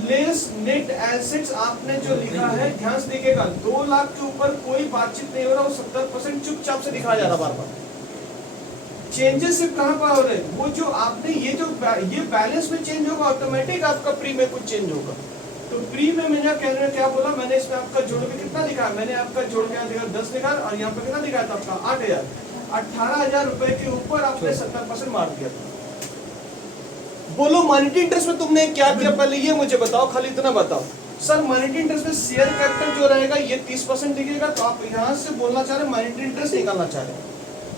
लेस नेट एसेट्स आपने जो लिखा है, ध्यान से देखिएगा 2 लाख के ऊपर कोई बातचीत नहीं हो रहा, वो 70% चुपचाप से दिखाया जा रहा बार बार। चेंजेस सिर्फ कहां पर हो रहे हैं, वो जो आपने ये बैलेंस में चेंज होगा, ऑटोमेटिक आपका प्री में कुछ चेंज होगा। तो प्री में मैंने कहने क्या बोला, मैंने इसमें आपका जोड़ के कितना लिखा है, मैंने आपका जोड़ के दिखा 10 लिखा और यहाँ पे कितना दिखाया था आपका 8,000, 18,000 रुपए के ऊपर आपने 70% मार दिया था। बोलो मॉनिटरी इंटरेस्ट में तुमने क्या किया, पहले ये मुझे बताओ, खाली इतना बताओ। सर मॉनिटरी इंटरेस्ट में शेयर कैपिटल जो रहेगा ये 30% दिखेगा, तो आप यहाँ से बोलना चाह रहे मॉनिटरी इंटरेस्ट निकालना चाह रहे,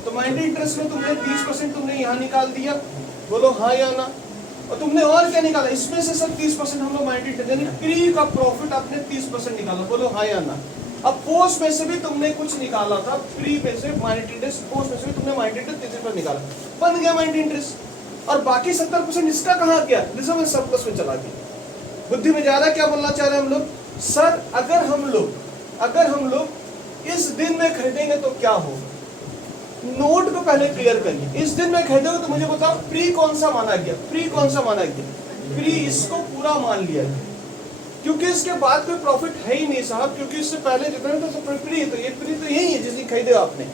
तो मॉनिटरी इंटरेस्ट में तुमने 30% तुमने यहाँ निकाल दिया, बोलो हाँ या ना। और तुमने और क्या निकाला, इसमें से सर 30% हम लोग मॉनिटरी इंटरेस्ट यानी प्री का प्रॉफिट आपने 30% निकाला, बोलो हाँ या ना। अब पोस्ट में से भी तुमने कुछ निकाला था, प्री में से मॉनिटरी इंटरेस्ट, पोस्ट में से भी तुमने मॉनिटरी इंटरेस्ट 30% निकाला, बन गया मॉनिटरी इंटरेस्ट। और बाकी 70% इसका कहाँ गया, रिजर्व एंड सरप्लस में चला गया। बुद्धि में जा रहा है, क्या बोलना चाह रहे हैं हम लोग, सर अगर हम लोग इस दिन में खरीदेंगे तो क्या होगा, नोट को पहले क्लियर करिए। इस दिन में खरीदोगे तो मुझे बताओ प्री कौन सा माना गया, प्री कौन सा माना गया, प्री इसको पूरा मान लिया गया, क्योंकि इसके बाद कोई प्रॉफिट है ही नहीं साहब, क्योंकि इससे पहले जितना था तो प्री, तो ये प्री तो यही है जिस दिन खरीदे आपने,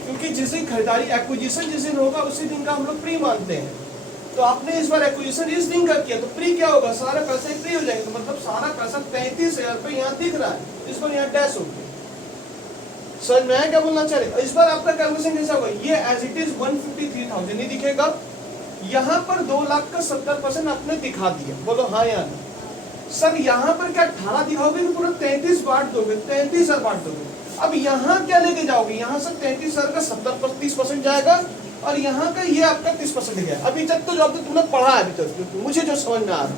क्योंकि जिस दिन खरीदारी एक्विजिशन जिस दिन होगा उसी दिन का हम लोग प्री मानते हैं। तो आपने इस बार एक्विजिशन इस दिन का किया, तो प्री क्या होगा, सारे पैसे फ्री हो जाएंगे, तो मतलब सारा पैसा 33,000 रुपये यहाँ दिख रहा है, इस पर यहाँ डैश हो गया। सर मैं क्या बोलना चाह रहे, इस बार आपका कैलकुलेशन कैसा होगा, ये एज इट इज 153,000 ही दिखेगा, यहाँ पर 2 लाख का 70% आपने दिखा दिया, बोलो हाँ या ना। सर यहाँ पर क्या 18 दिखाओगे कि पूरा 33 बांट दोगे, 33,000 बांट दोगे। अब यहाँ क्या लेके जाओगे, यहाँ से 33,000 का 30% जाएगा और यहाँ का ये आपका 30% गया। अभी तक तो जो अब तुमने पढ़ा है, अभी तक मुझे जो समझ में आ रहा,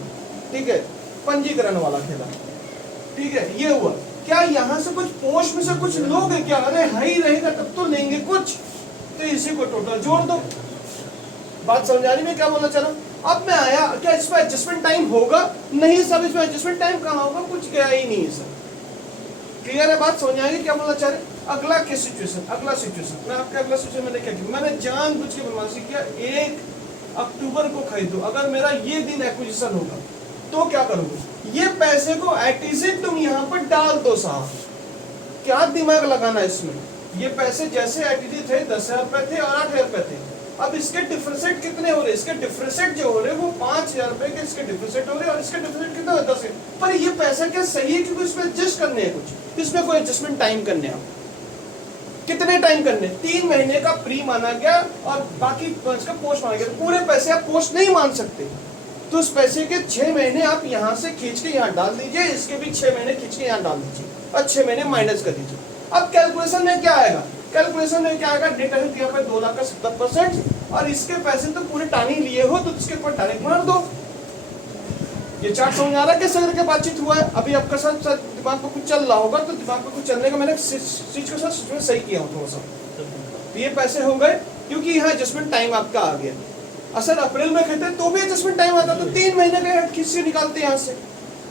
ठीक है, पंजीकरण वाला खेला, ठीक है, ये हुआ। क्या यहाँ से कुछ पोस्ट में से कुछ लोग है क्या, अरे है ही रहेगा तब तो लेंगे कुछ, तो इसी को टोटल जोड़ दो। बात समझ आ रही मैं क्या बोलना चाह रहा हूँ। अब मैं आया, क्या इसमें एडजस्टमेंट टाइम होगा, नहीं सब इसमें एडजस्टमेंट टाइम कहाँ होगा, कुछ गया ही नहीं है सर। क्लियर है बात, समझ आएगी क्या बोलना चाह रहे। अगला केस सिचुएशन, अगला सिचुएशन मैं आपका अगला सिचुएशन मैंने क्या किया, मैंने जानबूझ के बदमाशी किया, 1 अक्टूबर को खरीदो, अगर मेरा ये दिन एक्विजिशन होगा तो क्या करोगे, ये पैसे को एटलीस्ट तुम यहाँ पर डाल दो साहब, क्या दिमाग लगाना इसमें। ये पैसे जैसे एटलीस्ट थे 10,000 रुपए थे और 8,000 रुपए थे, अब इसके डिफरेंसेट कितने हो रहे, इसके डिफरेंसेट जो हो रहे वो 5,000 रुपए के इसके डिफरेंसेट हो रहे और इसके डिफरेंसेट कितना होता है, पर ये पैसा क्या सही है, क्योंकि इसमें एडजस्ट करने हैं कुछ, इसमें कोई एडजस्टमेंट टाइम करने हैं, कितने टाइम करने, 3 महीने का प्री माना गया और बाकी का पोस्ट माना गया, तो पूरे पैसे आप पोस्ट नहीं मान सकते, तो उस पैसे के 6 महीने आप यहाँ से खींच के यहाँ डाल दीजिए, इसके भी 6 महीने खींच के यहाँ डाल दीजिए और 6 महीने माइनस कर दीजिए। अब कैलकुलेशन में क्या आएगा, कैलकुलेशन में क्या आएगा, डेटा है यहाँ पे 2 लाख का 70% और इसके पैसे तो पूरे टानी लिए हो, तो इसके ऊपर डायरेक्ट मार दो। ये चार्ट समझ आ रहा है कैसे करके बातचीत हुआ है। अभी आपका साथ दिमाग पर कुछ चल रहा होगा, तो दिमाग पर कुछ चलने का मैंने चीज को साथ सही किया हूँ थोड़ा सा, तो ये पैसे हो गए, क्योंकि यहाँ एडजस्टमेंट टाइम आपका आ गया। असल अप्रैल में खरीदते तो भी एडजस्टमेंट टाइम आता, तो 3 महीने का हेड खींच के निकालते यहाँ से,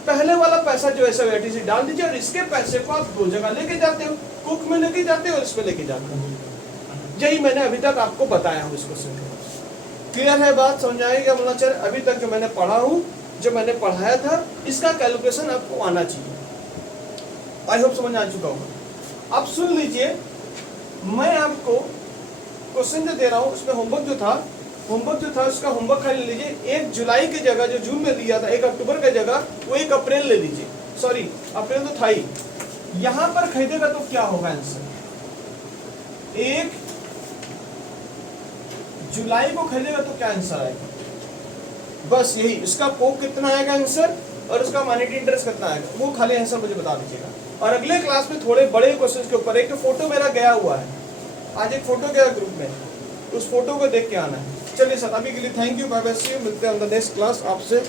पहले वाला पैसा जो है सब एटीसी डाल दीजिए और इसके पैसे को आप 2 जगह लेके जाते हो, कुक में लेके जाते हो और इसमें लेके जाते हो। यही मैंने अभी तक आपको बताया हूँ इसको सुनकर। क्लियर है बात, समझ आएगा बोलना चाहिए। अभी तक जो मैंने पढ़ा हूँ, जो मैंने पढ़ाया था, इसका कैलकुलेशन आपको आना चाहिए। आई होप समझ आ चुका होगा। अब सुन लीजिए, मैं आपको क्वेश्चन जो दे रहा हूँ उसमें होमवर्क जो था उसका होमवर्क खाली ले लीजिए। 1 जुलाई की जगह जो जून में लिया था 1 अक्टूबर की जगह वो 1 अप्रैल ले लीजिए, सॉरी अप्रैल तो था ही। यहां पर खरीदेगा तो क्या होगा आंसर, 1 जुलाई को खरीदेगा तो क्या आंसर आएगा, बस यही, इसका कोक कितना आएगा आंसर और उसका मॉनेटरी इंटरेस्ट कितना आएगा, वो खाली आंसर मुझे बता दीजिएगा। और अगले क्लास में थोड़े बड़े क्वेश्चंस के ऊपर, एक तो फोटो मेरा गया हुआ है, आज एक फोटो गया ग्रुप में, उस फोटो को देख के आना है। चलिए सर, अभी के लिए thank you, bye bye, see you, मिलते हैं ऑन द नेक्स्ट क्लास आपसे।